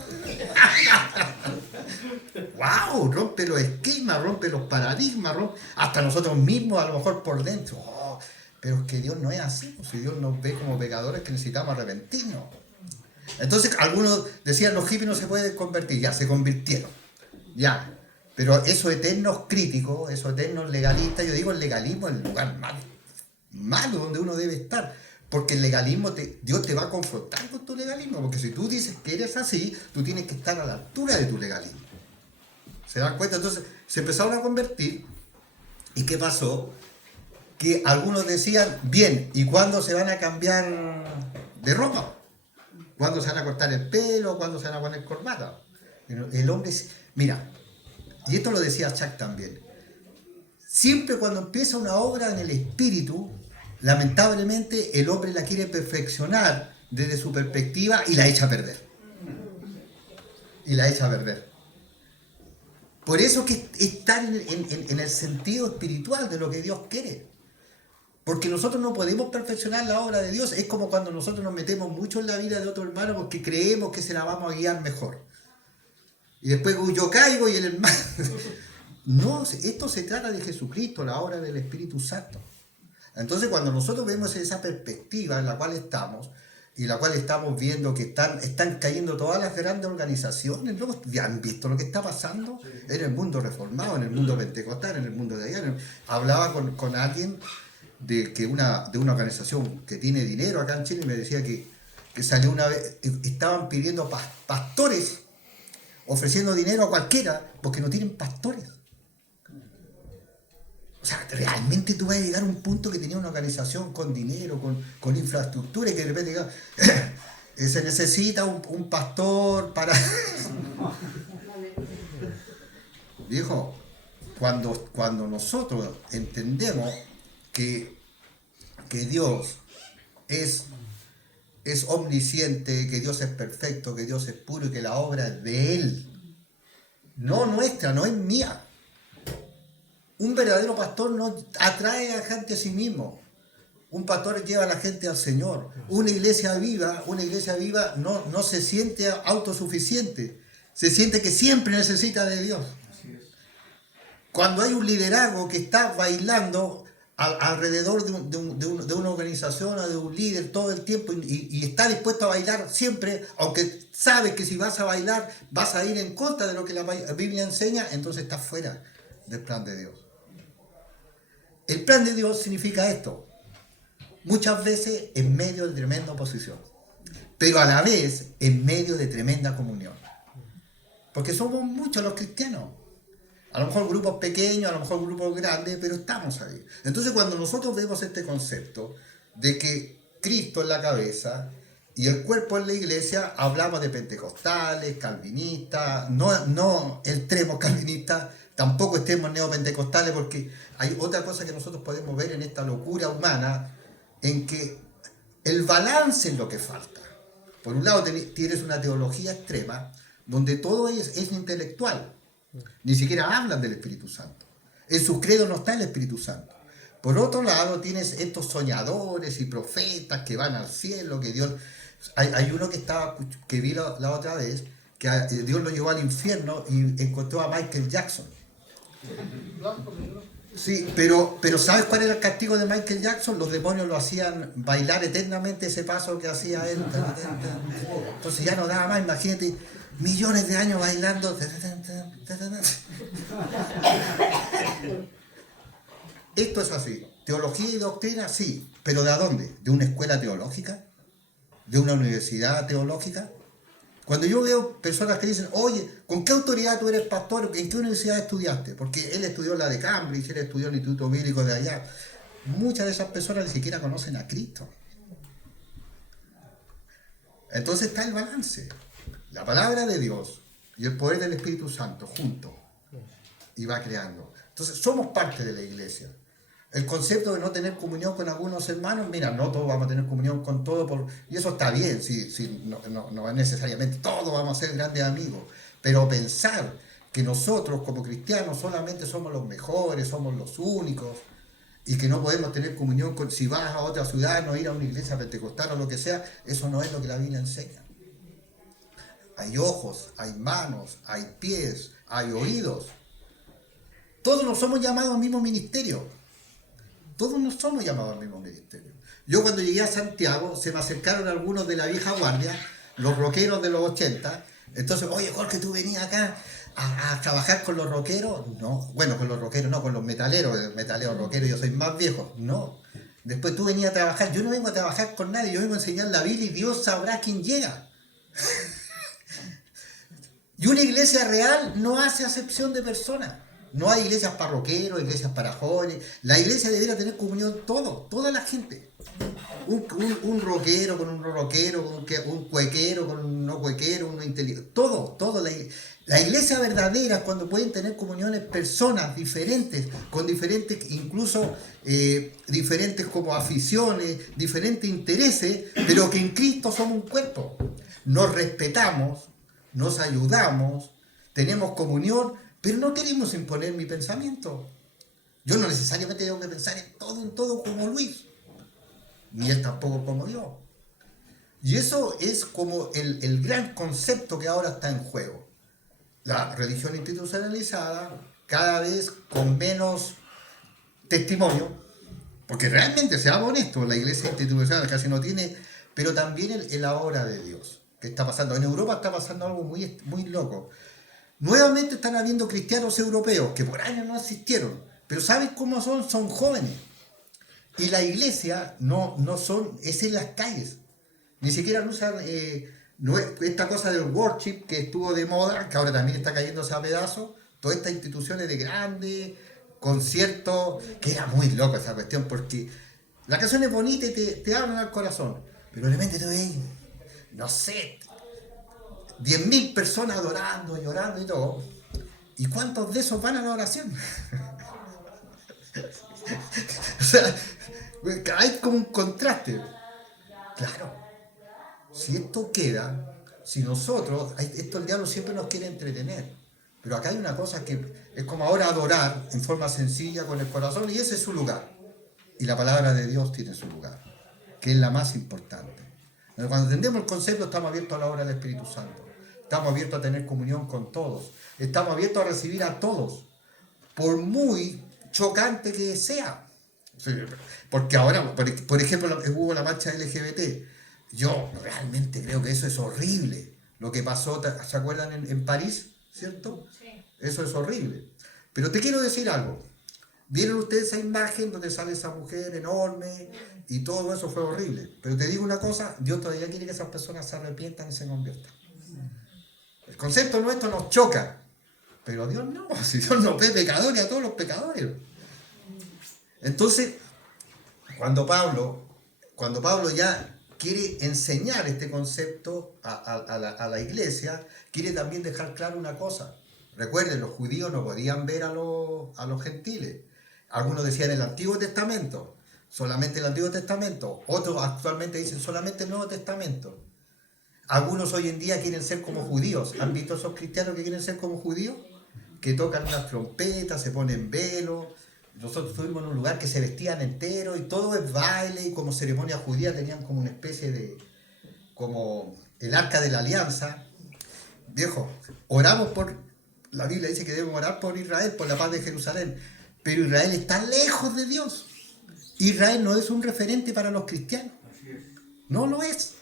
¡Wow! Rompe los esquemas, rompe los paradigmas, hasta nosotros mismos a lo mejor por dentro. Oh, pero es que Dios no es así. Si Dios nos ve como pecadores que necesitamos arrepentirnos. Entonces algunos decían, los hippies no se pueden convertir. Ya, se convirtieron. Ya. Pero esos eternos críticos, esos eternos legalistas, yo digo el legalismo es el lugar malo donde uno debe estar. Porque el legalismo, Dios te va a confrontar con tu legalismo. Porque si tú dices que eres así, tú tienes que estar a la altura de tu legalismo. ¿Se dan cuenta? Entonces se empezaron a convertir. ¿Y qué pasó? Que algunos decían, bien, ¿y cuándo se van a cambiar de ropa? ¿Cuándo se van a cortar el pelo? ¿Cuándo se van a poner corbata? El hombre, mira, y esto lo decía Chuck también, siempre cuando empieza una obra en el espíritu, lamentablemente el hombre la quiere perfeccionar desde su perspectiva y la echa a perder. Y la echa a perder. Por eso que está en el sentido espiritual de lo que Dios quiere. Porque nosotros no podemos perfeccionar la obra de Dios. Es como cuando nosotros nos metemos mucho en la vida de otro hermano porque creemos que se la vamos a guiar mejor. Y después yo caigo y el hermano... No, esto se trata de Jesucristo, la obra del Espíritu Santo. Entonces cuando nosotros vemos esa perspectiva en la cual estamos, y la cual estamos viendo que están cayendo todas las grandes organizaciones, ¿no? Ya han visto lo que está pasando en el mundo reformado, en el mundo pentecostal, en el mundo de allá. Hablaba con alguien de una organización que tiene dinero acá en Chile y me decía que salió una vez, estaban pidiendo pastores, ofreciendo dinero a cualquiera porque no tienen pastores. O sea, realmente tú vas a llegar a un punto que tenía una organización con dinero, con infraestructura y que de repente diga, se necesita un pastor para... Dijo, cuando nosotros entendemos que Dios es omnisciente, que Dios es perfecto, que Dios es puro y que la obra es de Él, no nuestra, no es mía. Un verdadero pastor no atrae a la gente a sí mismo. Un pastor lleva a la gente al Señor. Una iglesia viva no se siente autosuficiente. Se siente que siempre necesita de Dios. Cuando hay un liderazgo que está bailando alrededor de una organización o de un líder todo el tiempo y está dispuesto a bailar siempre, aunque sabes que si vas a bailar vas a ir en contra de lo que la Biblia enseña, entonces estás fuera del plan de Dios. El plan de Dios significa esto, muchas veces en medio de tremenda oposición, pero a la vez en medio de tremenda comunión. Porque somos muchos los cristianos. A lo mejor grupos pequeños, a lo mejor grupos grandes, pero estamos ahí. Entonces cuando nosotros vemos este concepto de que Cristo es la cabeza Y el cuerpo en la iglesia hablamos de pentecostales, calvinistas, no extremos calvinistas, tampoco extremos neopentecostales, porque hay otra cosa que nosotros podemos ver en esta locura humana, en que el balance es lo que falta. Por un lado tienes una teología extrema, donde todo es intelectual, ni siquiera hablan del Espíritu Santo. En sus credos no está el Espíritu Santo. Por otro lado tienes estos soñadores y profetas que van al cielo, que Dios... Hay uno que vi la otra vez, que Dios lo llevó al infierno y encontró a Michael Jackson. Sí, pero ¿sabes cuál era el castigo de Michael Jackson? Los demonios lo hacían bailar eternamente ese paso que hacía él. Entonces ya no daba más, imagínate, millones de años bailando. Esto es así. Teología y doctrina, sí. ¿Pero de dónde? ¿De una escuela teológica? ¿De una universidad teológica? Cuando yo veo personas que dicen, oye, ¿con qué autoridad tú eres pastor? ¿En qué universidad estudiaste? Porque él estudió la de Cambridge, él estudió el Instituto Bíblico de allá. Muchas de esas personas ni siquiera conocen a Cristo. Entonces está el balance. La palabra de Dios y el poder del Espíritu Santo juntos. Y va creando. Entonces somos parte de la iglesia. El concepto de no tener comunión con algunos hermanos, mira, no todos vamos a tener comunión con todos, y eso está bien, no es necesariamente todos vamos a ser grandes amigos, pero pensar que nosotros como cristianos solamente somos los mejores, somos los únicos, y que no podemos tener comunión con, si vas a otra ciudad, no ir a una iglesia pentecostal o lo que sea, eso no es lo que la Biblia enseña. Hay ojos, hay manos, hay pies, hay oídos. Todos no somos llamados al mismo ministerio. Todos no somos llamados al mismo ministerio. Yo cuando llegué a Santiago, se me acercaron algunos de la vieja guardia, los rockeros de los 80. Entonces, oye, Jorge, ¿tú venías acá a trabajar con los rockeros? No, bueno, con los rockeros no, con los metaleros rockeros, yo soy más viejo. No. Después tú venías a trabajar, yo no vengo a trabajar con nadie, yo vengo a enseñar la Biblia y Dios sabrá quién llega. Y una iglesia real no hace acepción de personas. No hay iglesias para rockeros, iglesias para jóvenes. La iglesia debería tener comunión toda la gente. Un rockero con un no rockero, un cuequero con un no cuequero, un no inteligente. Todo. La iglesia verdadera es cuando pueden tener comuniones personas diferentes, con diferentes, incluso diferentes como aficiones, diferentes intereses, pero que en Cristo somos un cuerpo. Nos respetamos, nos ayudamos, tenemos comunión, pero no queremos imponer mi pensamiento. Yo no necesariamente tengo que pensar en todo como Luis, ni él tampoco como yo. Y eso es como el gran concepto que ahora está en juego. La religión institucionalizada, cada vez con menos testimonio, porque realmente, seamos honestos, la iglesia institucional casi no tiene, pero también en la obra de Dios, que está pasando. En Europa está pasando algo muy, muy loco. Nuevamente están habiendo cristianos europeos que por años no existieron, pero ¿saben cómo son? Son jóvenes. Y la iglesia es en las calles. Ni siquiera usan esta cosa del worship que estuvo de moda, que ahora también está cayéndose a pedazos. Todas estas instituciones de grandes conciertos, que era muy loco esa cuestión, porque la canción es bonita y te hablan al corazón, pero de repente te ves, no sé, 10.000 personas adorando, llorando y todo. ¿Y cuántos de esos van a la oración? O sea, hay como un contraste. Claro, si esto queda, si nosotros, esto el diablo siempre nos quiere entretener. Pero acá hay una cosa que es como ahora adorar en forma sencilla con el corazón, y ese es su lugar. Y la palabra de Dios tiene su lugar, que es la más importante. Cuando entendemos el concepto, estamos abiertos a la obra del Espíritu Santo. Estamos abiertos a tener comunión con todos. Estamos abiertos a recibir a todos, por muy chocante que sea. Porque ahora, por ejemplo, hubo la marcha LGBT. Yo realmente creo que eso es horrible. Lo que pasó, ¿se acuerdan en París? ¿Cierto? Sí. Eso es horrible. Pero te quiero decir algo. ¿Vieron ustedes esa imagen donde sale esa mujer enorme? Y todo eso fue horrible. Pero te digo una cosa, Dios todavía quiere que esas personas se arrepientan y se conviertan. El concepto nuestro nos choca, pero Dios no, si Dios nos ve pecadores a todos los pecadores. Entonces, cuando Pablo ya quiere enseñar este concepto a la iglesia, quiere también dejar claro una cosa. Recuerden, los judíos no podían ver a los gentiles. Algunos decían el Antiguo Testamento, solamente el Antiguo Testamento. Otros actualmente dicen solamente el Nuevo Testamento. Algunos hoy en día quieren ser como judíos. ¿Han visto esos cristianos que quieren ser como judíos? Que tocan unas trompetas, se ponen velos. Nosotros estuvimos en un lugar que se vestían enteros y todo es baile y como ceremonia judía tenían como una especie de, como el arca de la alianza. Viejo, oramos por, la Biblia dice que debemos orar por Israel, por la paz de Jerusalén, pero Israel está lejos de Dios. Israel no es un referente para los cristianos, no lo es.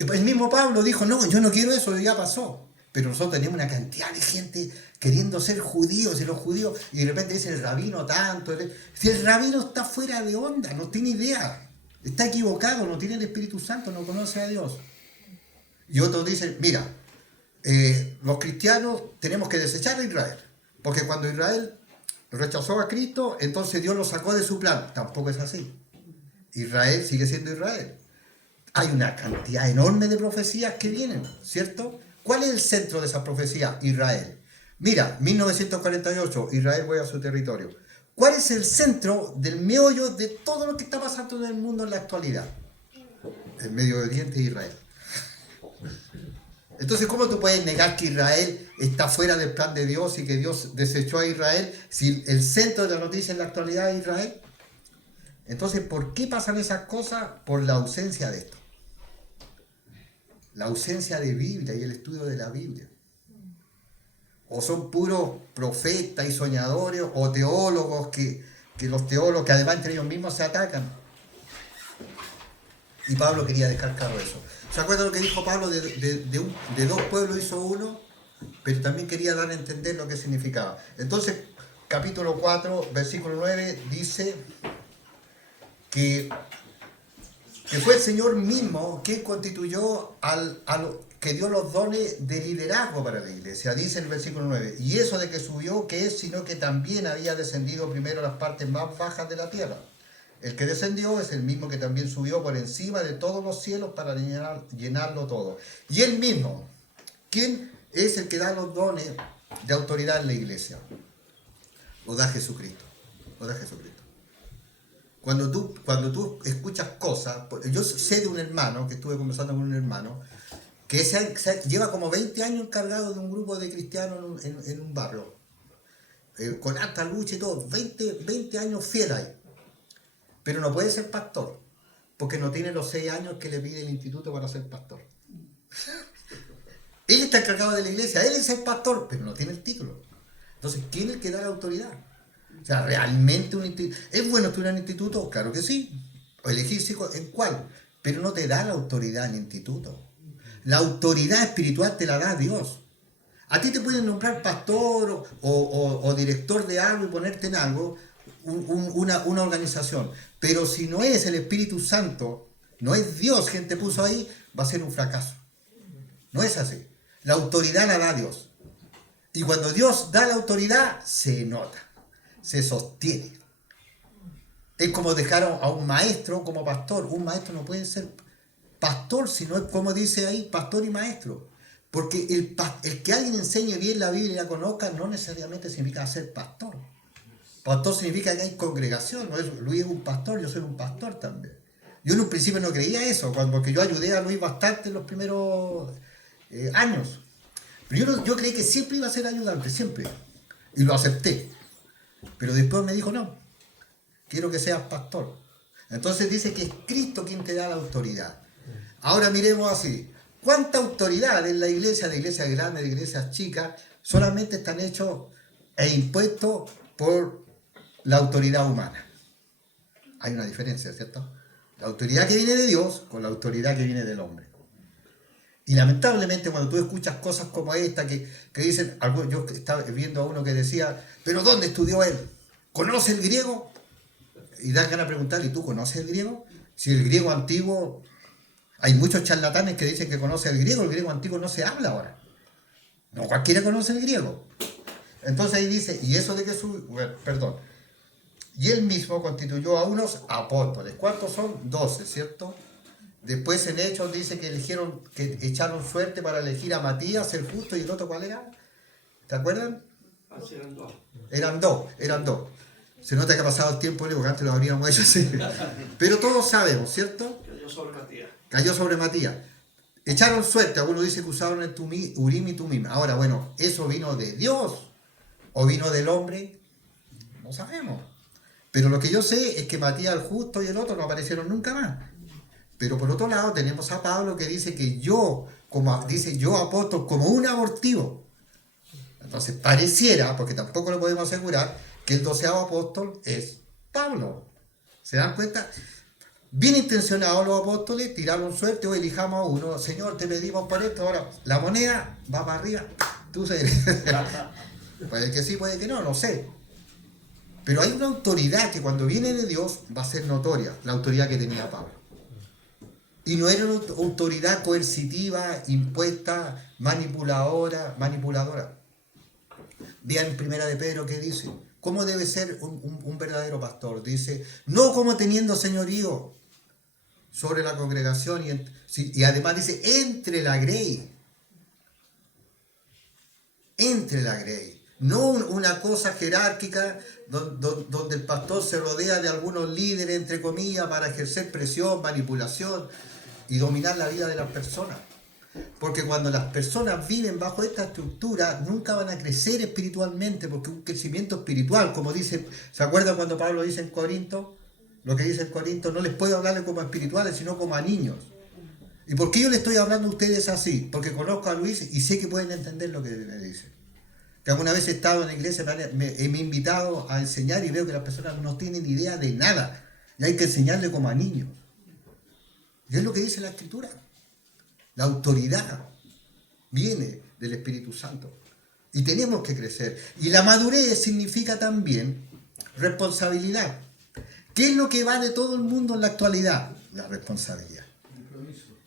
El mismo Pablo dijo, no, yo no quiero eso, ya pasó. Pero nosotros tenemos una cantidad de gente queriendo ser judíos, y los judíos, y de repente dice el rabino tanto. Si el rabino está fuera de onda, no tiene idea, está equivocado, no tiene el Espíritu Santo, no conoce a Dios. Y otros dicen, mira, los cristianos tenemos que desechar a Israel, porque cuando Israel rechazó a Cristo, entonces Dios lo sacó de su plan. Tampoco es así. Israel sigue siendo Israel. Hay una cantidad enorme de profecías que vienen, ¿cierto? ¿Cuál es el centro de esa profecía? Israel. Mira, 1948, Israel vuelve a su territorio. ¿Cuál es el centro del meollo de todo lo que está pasando en el mundo en la actualidad? El Medio Oriente y Israel. Entonces, ¿cómo tú puedes negar que Israel está fuera del plan de Dios y que Dios desechó a Israel si el centro de la noticia en la actualidad es Israel? Entonces, ¿por qué pasan esas cosas? Por la ausencia de esto. La ausencia de Biblia y el estudio de la Biblia. O son puros profetas y soñadores o teólogos que los teólogos que además entre ellos mismos se atacan. Y Pablo quería dejar claro eso. ¿Se acuerdan lo que dijo Pablo? De dos pueblos hizo uno, pero también quería dar a entender lo que significaba. Entonces, capítulo 4, versículo 9, dice que fue el Señor mismo que constituyó que dio los dones de liderazgo para la iglesia. Dice el versículo 9, y eso de que subió, ¿qué es? Sino que también había descendido primero a las partes más bajas de la tierra. El que descendió es el mismo que también subió por encima de todos los cielos para llenarlo todo. Y él mismo, ¿quién es el que da los dones de autoridad en la iglesia? Lo da Jesucristo. Lo da Jesucristo. Cuando tú escuchas cosas, yo sé de un hermano, que estuve conversando con un hermano, que lleva como 20 años encargado de un grupo de cristianos en un barrio, con alta lucha y todo, 20 años fiel ahí, pero no puede ser pastor, porque no tiene los 6 años que le pide el instituto para ser pastor. Él está encargado de la iglesia, él es el pastor, pero no tiene el título. Entonces, ¿quién es el que da la autoridad? O sea, realmente ¿es bueno estudiar en un instituto? Claro que sí. O elegirse en cuál. Pero no te da la autoridad en el instituto. La autoridad espiritual te la da Dios. A ti te pueden nombrar pastor o director de algo y ponerte en algo, una organización. Pero si no es el Espíritu Santo, no es Dios quien te puso ahí, va a ser un fracaso. No es así. La autoridad la da Dios. Y cuando Dios da la autoridad, se nota. Se sostiene. Es como dejar a un maestro como pastor. Un maestro no puede ser pastor, sino es como dice ahí, pastor y maestro. Porque el que alguien enseñe bien la Biblia y la conozca no necesariamente significa ser pastor. Pastor significa que hay congregación. ¿No? Luis es un pastor, yo soy un pastor también. Yo en un principio no creía eso, porque yo ayudé a Luis bastante en los primeros años. Pero yo creí que siempre iba a ser ayudante, siempre. Y lo acepté. Pero después me dijo, no, quiero que seas pastor. Entonces dice que es Cristo quien te da la autoridad. Ahora miremos así. ¿Cuánta autoridad en la iglesia, de iglesias grandes, de iglesias chicas, solamente están hechos e impuestos por la autoridad humana? Hay una diferencia, ¿cierto? La autoridad que viene de Dios con la autoridad que viene del hombre. Y lamentablemente cuando tú escuchas cosas como esta que dicen, yo estaba viendo a uno que decía, ¿pero dónde estudió él? ¿Conoce el griego? Y dan ganas de preguntarle, ¿y tú conoces el griego? Si el griego antiguo, hay muchos charlatanes que dicen que conoce el griego antiguo no se habla ahora. No cualquiera conoce el griego. Entonces ahí dice, y eso de que Y él mismo constituyó a unos apóstoles. ¿Cuántos son? 12, ¿cierto? Después en Hechos dice que echaron suerte para elegir a Matías, el justo, y el otro, ¿cuál era? ¿Te acuerdan? Así eran dos. Eran dos. Se nota que ha pasado el tiempo, porque antes lo habríamos hecho así. Pero todos sabemos, ¿cierto? Cayó sobre Matías. Cayó sobre Matías. Echaron suerte, algunos dicen que usaron el Urim y Tumim. Ahora, bueno, ¿eso vino de Dios o vino del hombre? No sabemos. Pero lo que yo sé es que Matías el justo y el otro no aparecieron nunca más. Pero por otro lado tenemos a Pablo que dice que yo apóstol, como un abortivo. Entonces pareciera, porque tampoco lo podemos asegurar, que el 12º apóstol es Pablo. ¿Se dan cuenta? Bien intencionados los apóstoles, tiraron suerte, hoy elijamos a uno, Señor, te pedimos por esto, ahora la moneda va para arriba, tú sabes. Puede que sí, puede que no, no sé. Pero hay una autoridad que cuando viene de Dios va a ser notoria, la autoridad que tenía Pablo. Y no era una autoridad coercitiva, impuesta, manipuladora. Vean en Primera de Pedro que dice, ¿cómo debe ser un verdadero pastor? Dice, no como teniendo señorío sobre la congregación y además dice, entre la grey. No una cosa jerárquica donde el pastor se rodea de algunos líderes, entre comillas, para ejercer presión, manipulación y dominar la vida de las personas. Porque cuando las personas viven bajo esta estructura, nunca van a crecer espiritualmente, porque un crecimiento espiritual, como dice, ¿se acuerdan cuando Pablo dice en Corinto? Lo que dice en Corinto, no les puedo hablarle como a espirituales, sino como a niños. ¿Y por qué yo le estoy hablando a ustedes así? Porque conozco a Luis y sé que pueden entender lo que me dice. Que alguna vez he estado en la iglesia, me he invitado a enseñar y veo que las personas no tienen idea de nada. Y hay que enseñarle como a niños. Y es lo que dice la Escritura. La autoridad viene del Espíritu Santo. Y tenemos que crecer. Y la madurez significa también responsabilidad. ¿Qué es lo que vale todo el mundo en la actualidad? La responsabilidad.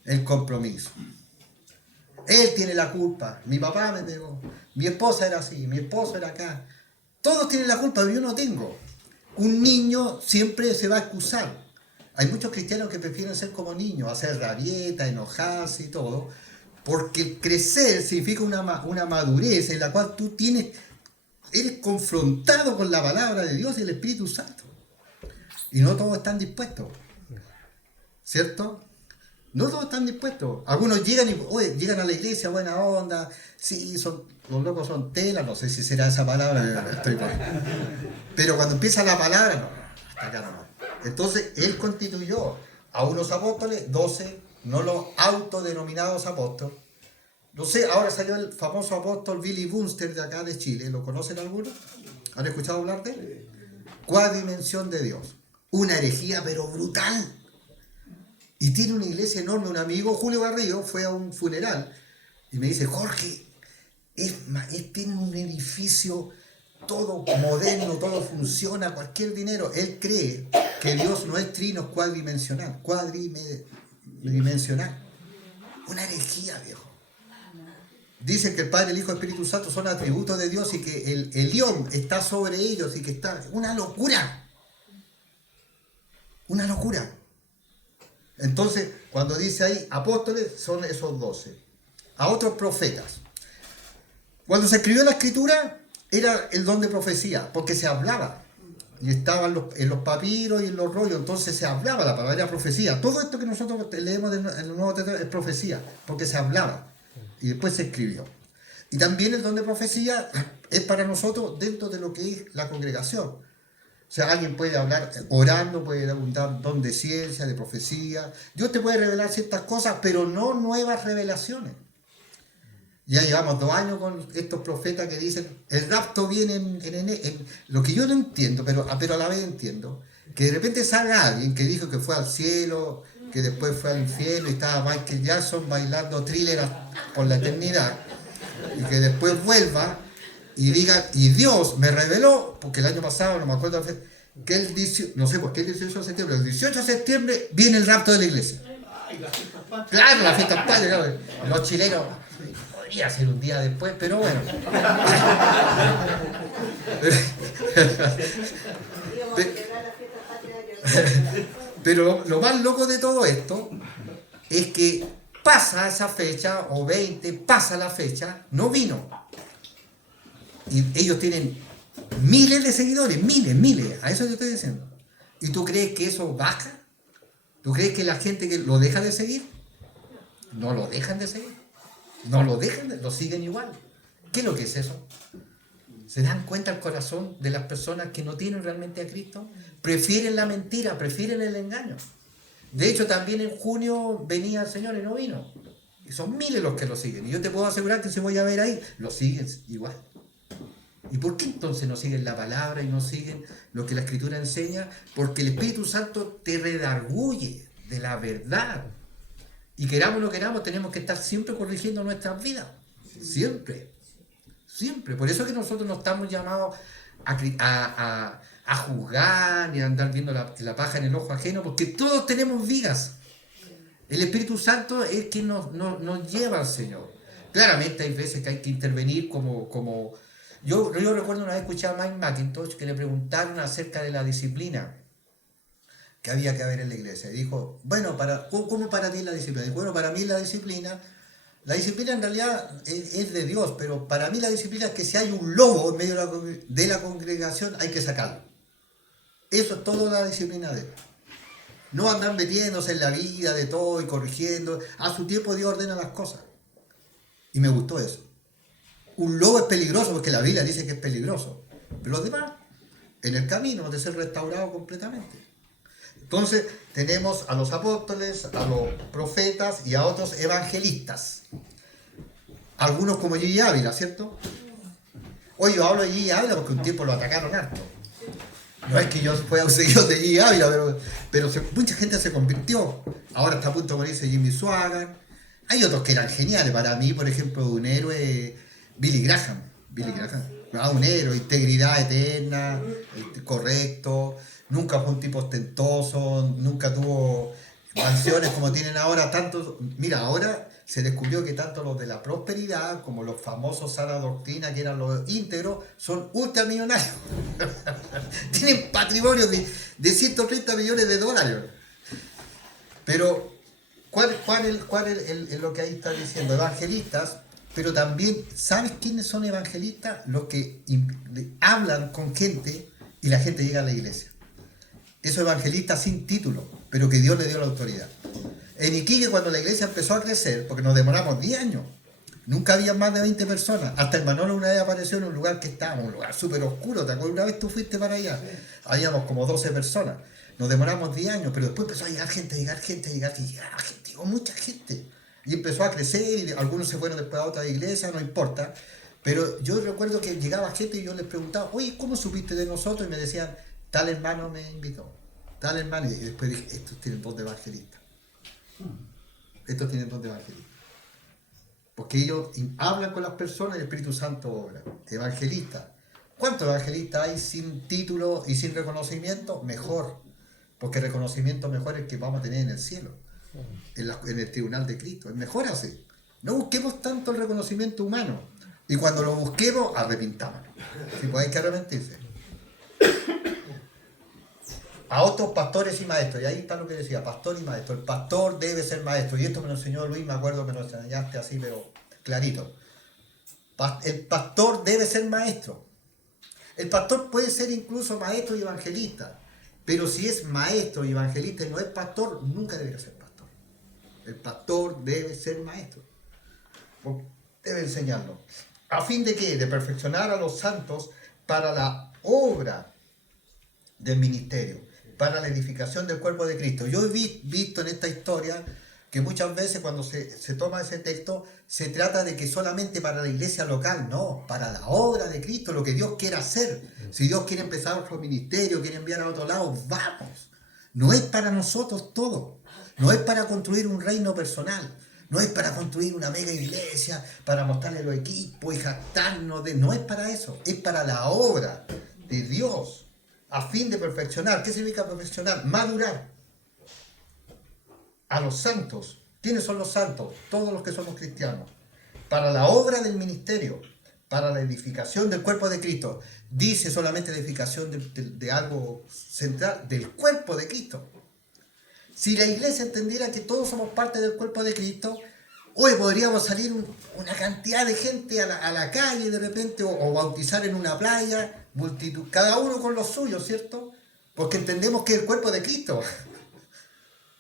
El compromiso. Él tiene la culpa. Mi papá me pegó. Mi esposa era así. Mi esposo era acá. Todos tienen la culpa, pero yo no tengo. Un niño siempre se va a excusar. Hay muchos cristianos que prefieren ser como niños, hacer rabieta, enojarse y todo, porque crecer significa una madurez en la cual tú eres confrontado con la palabra de Dios y el Espíritu Santo. Y no todos están dispuestos, ¿cierto? No todos están dispuestos. Algunos llegan a la iglesia, buena onda, sí, los locos son tela, no sé si será esa palabra, pero cuando empieza la palabra, no, hasta acá no. Entonces, él constituyó a unos apóstoles, 12, no los autodenominados apóstoles. No sé, ahora salió el famoso apóstol Billy Bunster de acá de Chile. ¿Lo conocen algunos? ¿Han escuchado hablar de él? Cuadrimensión de Dios. Una herejía, pero brutal. Y tiene una iglesia enorme. Un amigo, Julio Garrido, fue a un funeral y me dice, Jorge, tiene un edificio todo moderno, todo funciona, cualquier dinero. Él cree que Dios no es trino, es cuadridimensional. Una herejía, viejo. Dicen que el Padre, el Hijo y el Espíritu Santo son atributos de Dios y que el Elión está sobre ellos y que está... Una locura. Una locura. Entonces, cuando dice ahí apóstoles, son esos 12. A otros profetas. Cuando se escribió la Escritura, era el don de profecía, porque se hablaba. Y estaban en los papiros y en los rollos, entonces se hablaba, la palabra era profecía. Todo esto que nosotros leemos en el Nuevo Testamento es profecía, porque se hablaba. Y después se escribió. Y también el don de profecía es para nosotros dentro de lo que es la congregación. O sea, alguien puede hablar orando, puede dar un don de ciencia, de profecía. Dios te puede revelar ciertas cosas, pero no nuevas revelaciones. Ya llevamos 2 años con estos profetas que dicen, el rapto viene en lo que yo no entiendo, pero a la vez entiendo, que de repente salga alguien que dijo que fue al cielo, que después fue al infierno y estaba Michael Jackson bailando Thriller por la eternidad, y que después vuelva y diga, y Dios me reveló, porque el año pasado, no me acuerdo, que el 18, no sé por qué el 18 de septiembre, el 18 de septiembre viene el rapto de la iglesia. Claro, la fiesta patria, claro. Los chilenos... Podría ser un día después, pero bueno. Pero lo más loco de todo esto es que pasa esa fecha, o 20, pasa la fecha, no vino. Y ellos tienen miles de seguidores, miles, a eso te estoy diciendo. ¿Y tú crees que eso baja? ¿Tú crees que la gente que lo deja de seguir? No lo dejan de seguir. No lo dejan, lo siguen igual. ¿Qué es lo que es eso? ¿Se dan cuenta el corazón de las personas que no tienen realmente a Cristo? Prefieren la mentira, prefieren el engaño. De hecho, también en junio venía el Señor y no vino. Y son miles los que lo siguen. Y yo te puedo asegurar que si voy a ver ahí, lo siguen igual. ¿Y por qué entonces no siguen la palabra y no siguen lo que la Escritura enseña? Porque el Espíritu Santo te redarguye de la verdad. Y queramos o no queramos, tenemos que estar siempre corrigiendo nuestras vidas. Siempre. Siempre. Por eso es que nosotros no estamos llamados a juzgar ni a andar viendo la paja en el ojo ajeno, porque todos tenemos vigas. El Espíritu Santo es quien nos lleva al Señor. Claramente hay veces que hay que intervenir como yo recuerdo una vez escuchar a Mike McIntosh que le preguntaron acerca de la disciplina que había que haber en la iglesia. Y dijo, bueno, ¿cómo para ti es la disciplina? Dijo, bueno, para mí la disciplina en realidad es de Dios, pero para mí la disciplina es que si hay un lobo en medio de la congregación hay que sacarlo. Eso es toda la disciplina de Él. No andar metiéndose en la vida de todo y corrigiendo. A su tiempo Dios ordena las cosas. Y me gustó eso. Un lobo es peligroso porque la Biblia dice que es peligroso. Pero los demás, en el camino de ser restaurado completamente. Entonces tenemos a los apóstoles, a los profetas y a otros evangelistas. Algunos como Gigi Ávila, ¿cierto? Hoy yo hablo de Gigi Ávila porque un tiempo lo atacaron harto. No es que yo fuera un seguidor de Gigi Ávila, pero mucha gente se convirtió. Ahora está a punto de morirse Jimmy Swaggart. Hay otros que eran geniales. Para mí, por ejemplo, un héroe, Billy Graham. Un héroe, integridad eterna, correcto. Nunca fue un tipo ostentoso, nunca tuvo mansiones como tienen ahora tantos. Mira, ahora se descubrió que tanto los de la prosperidad como los famosos sana doctrina, que eran los íntegros, son ultramillonarios. Tienen patrimonios de 130 millones de dólares. Pero, ¿cuál es lo que ahí está diciendo? Evangelistas, pero también, ¿sabes quiénes son evangelistas? Los que hablan con gente y la gente llega a la iglesia. Esos evangelistas sin título, pero que Dios le dio la autoridad. En Iquique, cuando la iglesia empezó a crecer, porque nos demoramos 10 años, nunca había más de 20 personas. Hasta el Manolo una vez apareció en un lugar que estaba, un lugar súper oscuro. ¿Te acuerdas? Una vez tú fuiste para allá. Habíamos como 12 personas. Nos demoramos 10 años, pero después empezó a llegar gente, y llegó mucha gente. Y empezó a crecer, y algunos se fueron después a otra iglesia, no importa. Pero yo recuerdo que llegaba gente y yo les preguntaba, oye, ¿cómo supiste de nosotros? Y me decían, tal hermano me invitó, tal hermano. Y después dije, estos tienen voz de evangelista. Estos tienen don de evangelista. Porque ellos hablan con las personas y el Espíritu Santo obra. Evangelistas. ¿Cuántos evangelistas hay sin título y sin reconocimiento? Mejor. Porque el reconocimiento mejor es el que vamos a tener en el cielo. En el tribunal de Cristo. Es mejor así. No busquemos tanto el reconocimiento humano. Y cuando lo busquemos, arrepintámonos. Si pues hay que arrepentirse. A otros pastores y maestros, y ahí está lo que decía, pastor y maestro. El pastor debe ser maestro, y esto me lo enseñó Luis, me acuerdo que me lo enseñaste así, pero clarito. El pastor debe ser maestro. El pastor puede ser incluso maestro y evangelista, pero si es maestro y evangelista y no es pastor, nunca debería ser pastor. El pastor debe ser maestro. Debe enseñarlo. ¿A fin de qué? De perfeccionar a los santos para la obra del ministerio, para la edificación del cuerpo de Cristo. Yo he visto en esta historia que muchas veces cuando se toma ese texto se trata de que solamente para la iglesia local, no, para la obra de Cristo, lo que Dios quiere hacer. Si Dios quiere empezar otro ministerio, quiere enviar a otro lado, vamos. No es para nosotros todo, no es para construir un reino personal, no es para construir una mega iglesia, para mostrarle los equipos y jactarnos no es para eso, es para la obra de Dios. A fin de perfeccionar. ¿Qué significa perfeccionar? Madurar a los santos. ¿Quiénes son los santos? Todos los que somos cristianos. Para la obra del ministerio, para la edificación del cuerpo de Cristo. Dice solamente la edificación de algo central, del cuerpo de Cristo. Si la iglesia entendiera que todos somos parte del cuerpo de Cristo, hoy podríamos salir una cantidad de gente a la calle de repente, o bautizar en una playa, multitud, cada uno con lo suyo, ¿cierto? Porque entendemos que es el cuerpo de Cristo.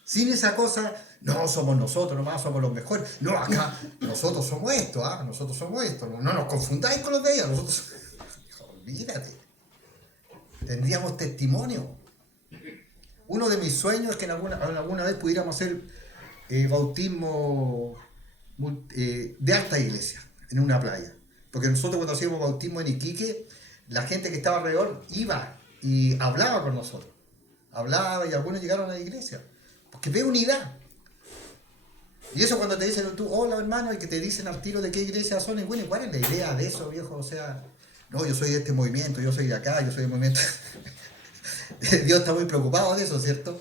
Sin esa cosa, no somos nosotros nomás, somos los mejores. No, acá nosotros somos esto, nosotros somos esto. No nos confundáis con los de ellos, nosotros. Olvídate. Tendríamos testimonio. Uno de mis sueños es que alguna vez pudiéramos hacer bautismo de alta iglesia en una playa. Porque nosotros cuando hacíamos bautismo en Iquique, la gente que estaba alrededor iba y hablaba con nosotros. Hablaba y algunos llegaron a la iglesia. Porque ve unidad. Y eso cuando te dicen tú, hola hermano, y que te dicen al tiro de qué iglesia son, y bueno, ¿cuál es la idea de eso, viejo? O sea, no, yo soy de este movimiento, yo soy de acá, yo soy del movimiento. Dios está muy preocupado de eso, ¿cierto?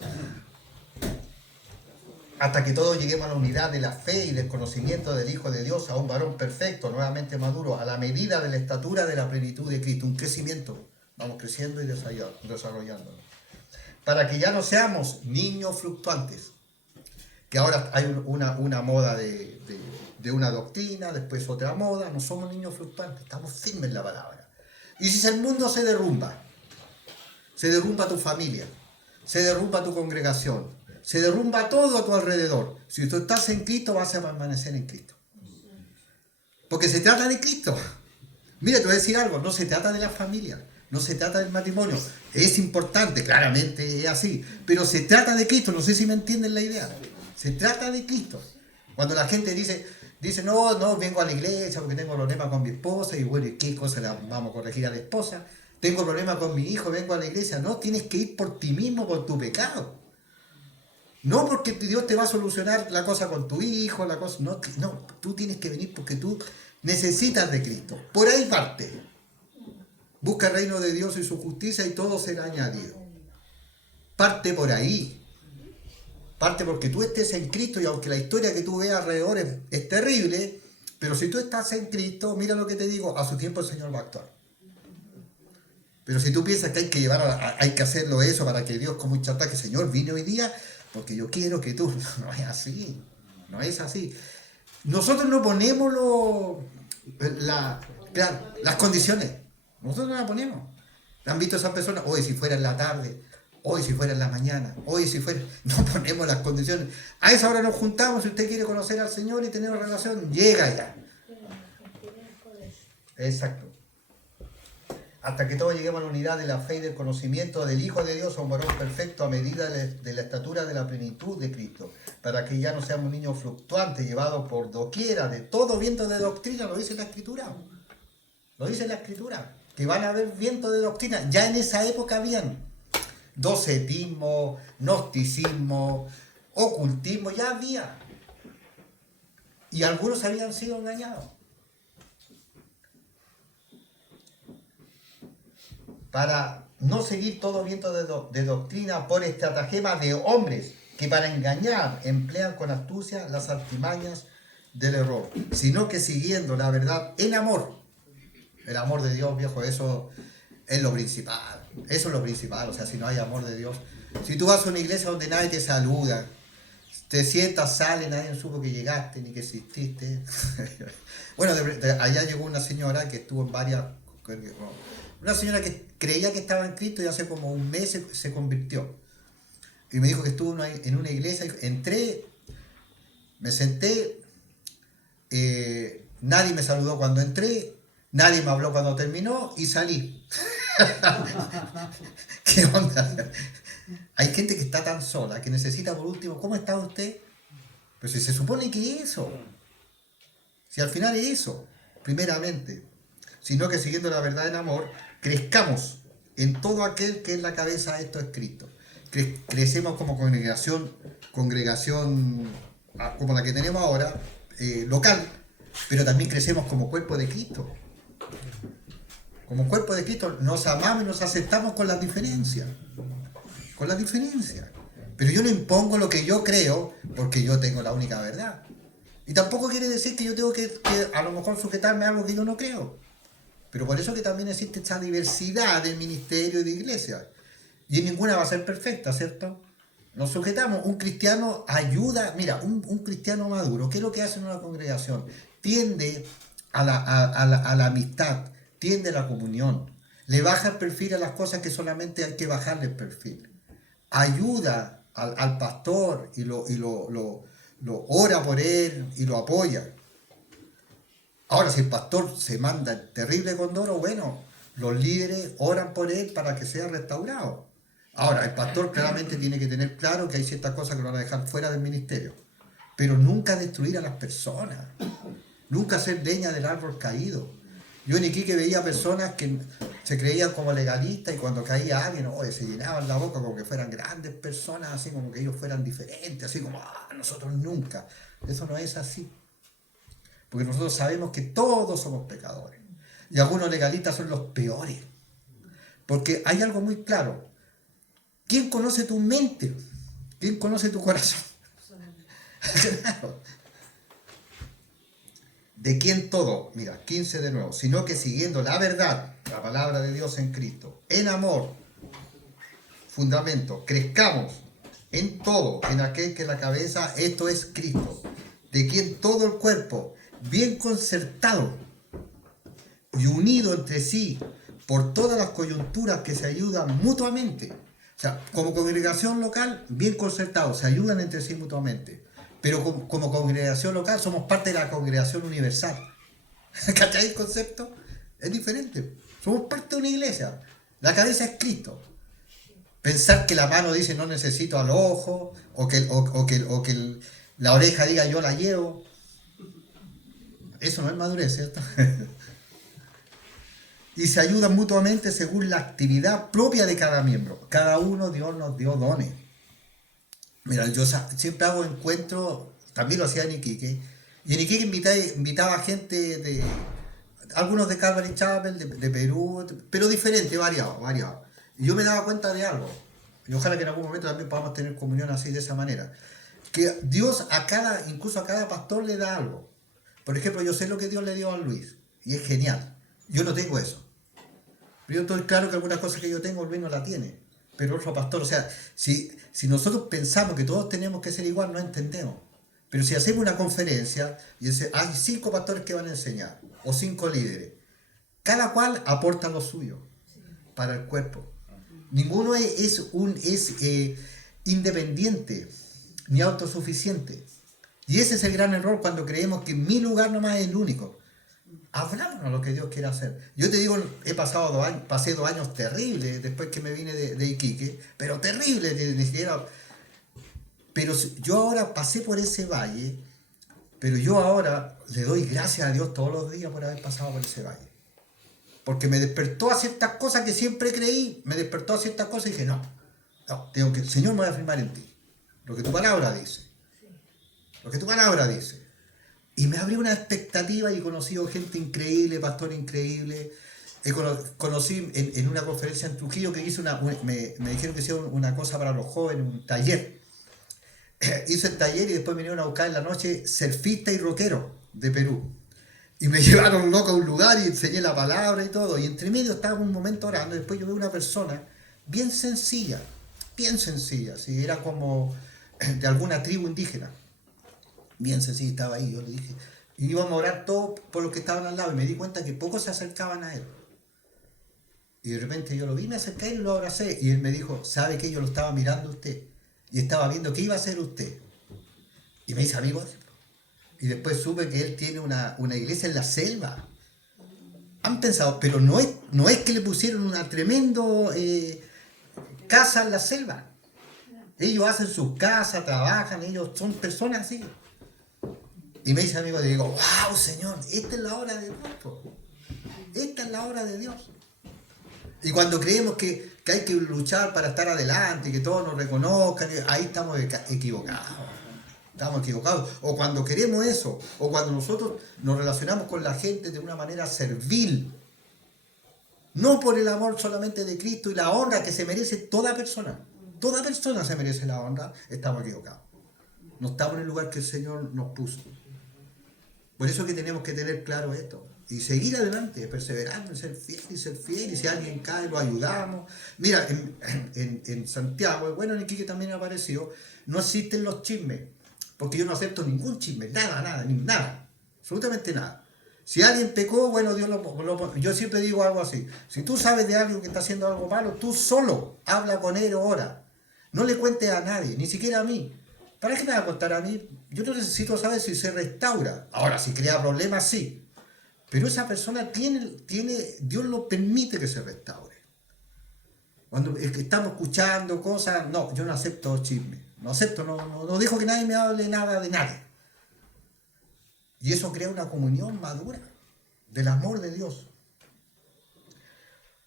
Hasta que todos lleguemos a la unidad de la fe y del conocimiento del Hijo de Dios, a un varón perfecto, nuevamente maduro, a la medida de la estatura de la plenitud de Cristo, un crecimiento. Vamos creciendo y desarrollándonos. Para que ya no seamos niños fluctuantes, que ahora hay una moda de una doctrina, después otra moda. No somos niños fluctuantes, estamos firmes en la palabra. Y si el mundo se derrumba tu familia, se derrumba tu congregación, se derrumba todo a tu alrededor, si tú estás en Cristo vas a permanecer en Cristo, porque se trata de Cristo. Mira, te voy a decir algo, no se trata de la familia, no se trata del matrimonio, es importante, claramente es así, pero se trata de Cristo. No sé si me entienden la idea. Se trata de Cristo. Cuando la gente dice, no, vengo a la iglesia porque tengo problemas con mi esposa, y bueno, ¿y qué cosa la vamos a corregir a la esposa? Tengo problemas con mi hijo, vengo a la iglesia. No, tienes que ir por ti mismo, por tu pecado. No porque Dios te va a solucionar la cosa con tu hijo, no, tú tienes que venir porque tú necesitas de Cristo. Por ahí parte. Busca el reino de Dios y su justicia y todo será añadido. Parte por ahí. Parte porque tú estés en Cristo, y aunque la historia que tú veas alrededor es terrible, pero si tú estás en Cristo, mira lo que te digo, a su tiempo el Señor va a actuar. Pero si tú piensas que hay que hay que hacerlo eso para que Dios con mucha ataque, Señor, vine hoy día porque yo quiero que tú... No es así, no es así. Nosotros no ponemos las condiciones, nosotros no las ponemos. ¿Han visto esas personas? Hoy si fuera en la tarde, hoy si fuera en la mañana, hoy si fuera... No ponemos las condiciones. A esa hora nos juntamos, si usted quiere conocer al Señor y tener una relación, llega ya. Exacto. Hasta que todos lleguemos a la unidad de la fe y del conocimiento del Hijo de Dios, a un varón perfecto a medida de la estatura de la plenitud de Cristo, para que ya no seamos niños fluctuantes, llevados por doquiera de todo viento de doctrina. Lo dice la Escritura. Lo dice la Escritura, que van a haber vientos de doctrina. Ya en esa época habían docetismo, gnosticismo, ocultismo, ya había. Y algunos habían sido engañados. Para no seguir todo viento de doctrina por estratagema de hombres que para engañar emplean con astucia las artimañas del error, sino que siguiendo la verdad en amor. El amor de Dios, viejo, eso es lo principal. Eso es lo principal. O sea, si no hay amor de Dios, si tú vas a una iglesia donde nadie te saluda, te sientas, sales, nadie supo que llegaste ni que exististe. Bueno, allá llegó una señora que estuvo en varias... Una señora que creía que estaba en Cristo y hace como un mes se convirtió. Y me dijo que estuvo en una iglesia, entré, me senté, nadie me saludó cuando entré, nadie me habló cuando terminó y salí. ¿Qué onda? Hay gente que está tan sola que necesita por último, ¿cómo está usted? Pero si se supone que es eso. Si al final es eso, primeramente. Sino que siguiendo la verdad en amor, crezcamos en todo aquel que es la cabeza de esto es Cristo. Crecemos como congregación como la que tenemos ahora, local, pero también crecemos como cuerpo de Cristo. Como cuerpo de Cristo nos amamos y nos aceptamos con las diferencias. Con las diferencias. Pero yo no impongo lo que yo creo porque yo tengo la única verdad. Y tampoco quiere decir que yo tengo que a lo mejor sujetarme a algo que yo no creo. Pero por eso que también existe esta diversidad de ministerio y de iglesia. Y ninguna va a ser perfecta, ¿cierto? Nos sujetamos. Un cristiano ayuda, mira, un cristiano maduro, ¿qué es lo que hace en una congregación? Tiende a la amistad, tiende a la comunión. Le baja el perfil a las cosas que solamente hay que bajarle el perfil. Ayuda al pastor y lo ora por él y lo apoya. Ahora, si el pastor se manda el terrible condoro, bueno, los líderes oran por él para que sea restaurado. Ahora, el pastor claramente tiene que tener claro que hay ciertas cosas que lo van a dejar fuera del ministerio, pero nunca destruir a las personas, nunca ser leña del árbol caído. Yo en Iquique veía personas que se creían como legalistas y cuando caía alguien, se llenaban la boca como que fueran grandes personas, así como que ellos fueran diferentes, así como, nosotros nunca. Eso no es así. Porque nosotros sabemos que todos somos pecadores. Y algunos legalistas son los peores. Porque hay algo muy claro. ¿Quién conoce tu mente? ¿Quién conoce tu corazón? Claro. ¿De quién todo? Mira, 15 de nuevo. Sino que siguiendo la verdad, la palabra de Dios en Cristo, en amor, fundamento, crezcamos en todo, en aquel que la cabeza, esto es Cristo, de quien todo el cuerpo, bien concertado y unido entre sí por todas las coyunturas que se ayudan mutuamente. O sea, como congregación local, bien concertados, se ayudan entre sí mutuamente. Pero como congregación local somos parte de la congregación universal. ¿Cachai el concepto? Es diferente. Somos parte de una iglesia. La cabeza es Cristo. Pensar que la mano dice no necesito al ojo, o que la oreja diga yo la llevo. Eso no es madurez, ¿cierto? Y se ayudan mutuamente según la actividad propia de cada miembro. Cada uno Dios nos dio dones. Mira, yo siempre hago encuentros, también lo hacía en Iquique, y en Iquique invitaba gente algunos de Calvary Chapel, de Perú, pero diferente, variado. Y yo me daba cuenta de algo, y ojalá que en algún momento también podamos tener comunión así de esa manera, que Dios incluso a cada pastor le da algo. Por ejemplo, yo sé lo que Dios le dio a Luis, y es genial. Yo no tengo eso. Pero yo estoy claro que algunas cosas que yo tengo, Luis no la tiene. Pero otro pastor, o sea, si nosotros pensamos que todos tenemos que ser igual, no entendemos. Pero si hacemos una conferencia y hay 5 pastores que van a enseñar, o 5 líderes, cada cual aporta lo suyo para el cuerpo. Ninguno es independiente ni autosuficiente. Y ese es el gran error cuando creemos que mi lugar nomás es el único. Hablámonos lo que Dios quiere hacer. Yo te digo, pasé 2 años terribles después que me vine de Iquique, pero terribles, ni siquiera. Pero yo ahora pasé por ese valle, pero yo ahora le doy gracias a Dios todos los días por haber pasado por ese valle. Porque me despertó a ciertas cosas que siempre creí, me despertó a ciertas cosas y dije, no, Señor, me voy a afirmar en ti. Lo que tu palabra dice. Lo que tu palabra dice. Y me abrió una expectativa y he conocido gente increíble, pastor increíble. Conocí en una conferencia en Trujillo que hice me dijeron que hicieron una cosa para los jóvenes, un taller. Hice el taller y después me vinieron a buscar en la noche surfista y rockero de Perú. Y me llevaron loco a un lugar y enseñé la palabra y todo. Y entre medio estaba un momento orando y después yo veo una persona bien sencilla, ¿sí? Era como de alguna tribu indígena. Bien sencillo, estaba ahí, yo le dije, y íbamos a orar todos por los que estaban al lado, y me di cuenta que pocos se acercaban a él. Y de repente yo lo vi, me acerqué y lo abracé, y él me dijo, ¿sabe qué? Yo lo estaba mirando a usted, y estaba viendo qué iba a hacer usted. Y me dice, amigos, y después supe que él tiene una iglesia en la selva. Han pensado, pero no es que le pusieron una tremendo casa en la selva. Ellos hacen sus casas, trabajan, ellos son personas así. Y me dice amigo, le digo, wow, Señor, esta es la hora de Dios. Esta es la hora de Dios. Y cuando creemos que hay que luchar para estar adelante, que todos nos reconozcan, ahí estamos equivocados. Estamos equivocados. O cuando queremos eso, o cuando nosotros nos relacionamos con la gente de una manera servil, no por el amor solamente de Cristo y la honra que se merece toda persona. Toda persona se merece la honra, estamos equivocados. No estamos en el lugar que el Señor nos puso. Por eso que tenemos que tener claro esto. Y seguir adelante, perseverando, ser fiel y ser fiel. Y si alguien cae, lo ayudamos. Mira, en Santiago, bueno, en Iquique también apareció, no existen los chismes. Porque yo no acepto ningún chisme, nada, absolutamente nada. Si alguien pecó, bueno, Dios yo siempre digo algo así. Si tú sabes de alguien que está haciendo algo malo, tú solo habla con él o ora. No le cuentes a nadie, ni siquiera a mí. ¿Para qué me va a contar a mí? Yo no necesito saber si se restaura. Ahora, si crea problemas, sí. Pero esa persona Dios lo permite que se restaure. Cuando es que estamos escuchando cosas, no, yo no acepto chisme. No acepto, no dejo que nadie me hable nada de nadie. Y eso crea una comunión madura del amor de Dios.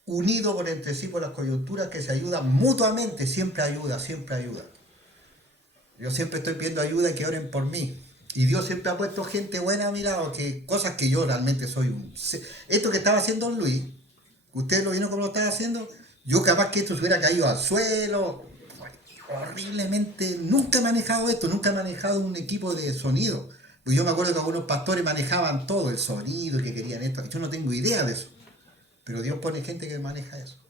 Unido por entre sí por las coyunturas que se ayudan mutuamente, siempre ayuda, siempre ayuda. Yo siempre estoy pidiendo ayuda y que oren por mí. Y Dios siempre ha puesto gente buena a mi lado, que cosas que yo realmente soy un... Esto que estaba haciendo Luis, ustedes lo vieron como lo estaba haciendo, yo capaz que esto se hubiera caído al suelo, horriblemente, nunca he manejado esto, nunca he manejado un equipo de sonido. Pues yo me acuerdo que algunos pastores manejaban todo, el sonido, y que querían esto, yo no tengo idea de eso. Pero Dios pone gente que maneja eso.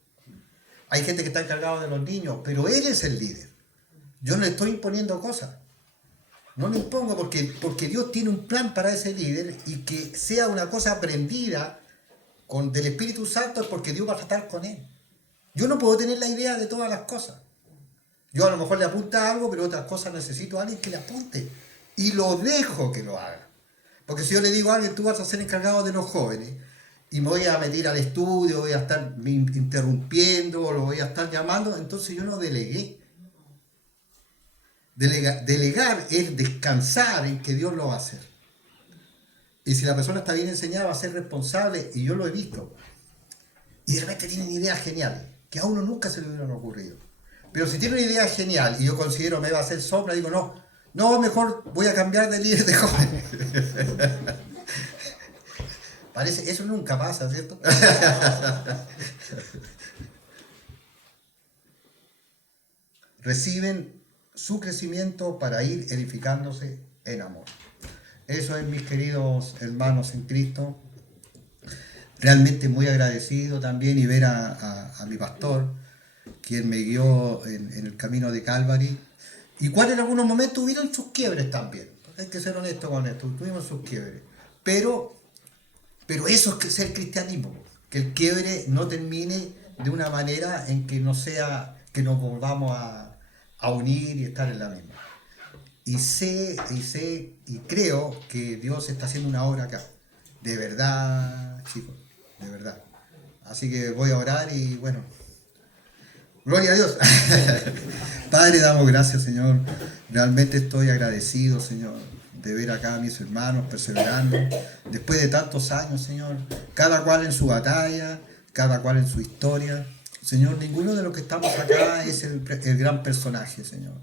Hay gente que está encargada de los niños, pero Él es el líder. Yo no le estoy imponiendo cosas. No lo impongo porque Dios tiene un plan para ese líder y que sea una cosa aprendida del Espíritu Santo es porque Dios va a tratar con él. Yo no puedo tener la idea de todas las cosas. Yo a lo mejor le apunta algo, pero otras cosas necesito a alguien que le apunte. Y lo dejo que lo haga. Porque si yo le digo a alguien, tú vas a ser encargado de los jóvenes, y me voy a meter al estudio, voy a estar interrumpiendo, o lo voy a estar llamando, entonces yo no delegué. Delegar es descansar en que Dios lo va a hacer. Y si la persona está bien enseñada, va a ser responsable, y yo lo he visto. Y de repente tienen ideas geniales, que a uno nunca se le hubieran ocurrido. Pero si tiene una idea genial, y yo considero me va a hacer sombra, digo, no, mejor voy a cambiar de líder de jóvenes. Parece, eso nunca pasa, ¿cierto? Reciben su crecimiento para ir edificándose en amor. Eso es, mis queridos hermanos en Cristo. Realmente muy agradecido también y ver a mi pastor, quien me guió en el camino de Calvary, y cual en algunos momentos hubieron sus quiebres también. Hay que ser honesto con esto, tuvimos sus quiebres. Pero eso es que es el cristianismo, que el quiebre no termine de una manera en que no sea que nos volvamos a unir y estar en la misma. Y sé y creo que Dios está haciendo una obra acá. De verdad, chicos, de verdad. Así que voy a orar y bueno, gloria a Dios. Padre, damos gracias, Señor. Realmente estoy agradecido, Señor, de ver acá a mis hermanos perseverando. Después de tantos años, Señor, cada cual en su batalla, cada cual en su historia. Señor, ninguno de los que estamos acá es el gran personaje, Señor.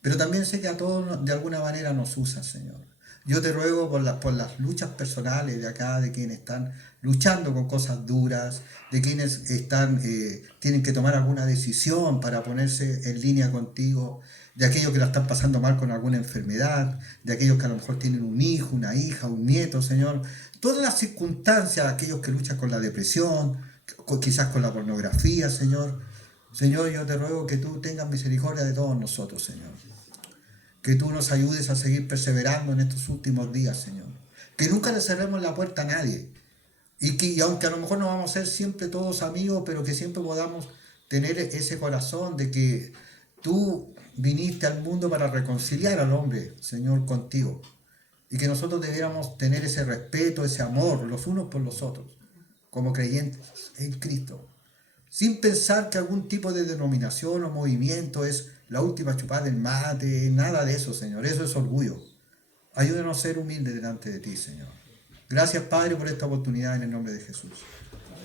Pero también sé que a todos de alguna manera nos usa, Señor. Yo te ruego por las luchas personales de acá, de quienes están luchando con cosas duras, de quienes tienen que tomar alguna decisión para ponerse en línea contigo, de aquellos que la están pasando mal con alguna enfermedad, de aquellos que a lo mejor tienen un hijo, una hija, un nieto, Señor. Todas las circunstancias, aquellos que luchan con la depresión, quizás con la pornografía, Señor. Señor, yo te ruego que tú tengas misericordia de todos nosotros, Señor. Que tú nos ayudes a seguir perseverando en estos últimos días, Señor. Que nunca le cerremos la puerta a nadie. Y aunque a lo mejor no vamos a ser siempre todos amigos, pero que siempre podamos tener ese corazón de que tú viniste al mundo para reconciliar al hombre, Señor, contigo. Y que nosotros debiéramos tener ese respeto, ese amor, los unos por los otros, como creyentes en Cristo. Sin pensar que algún tipo de denominación o movimiento es la última chupada del mate, nada de eso, Señor. Eso es orgullo. Ayúdanos a ser humildes delante de ti, Señor. Gracias, Padre, por esta oportunidad en el nombre de Jesús.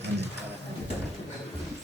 Amén.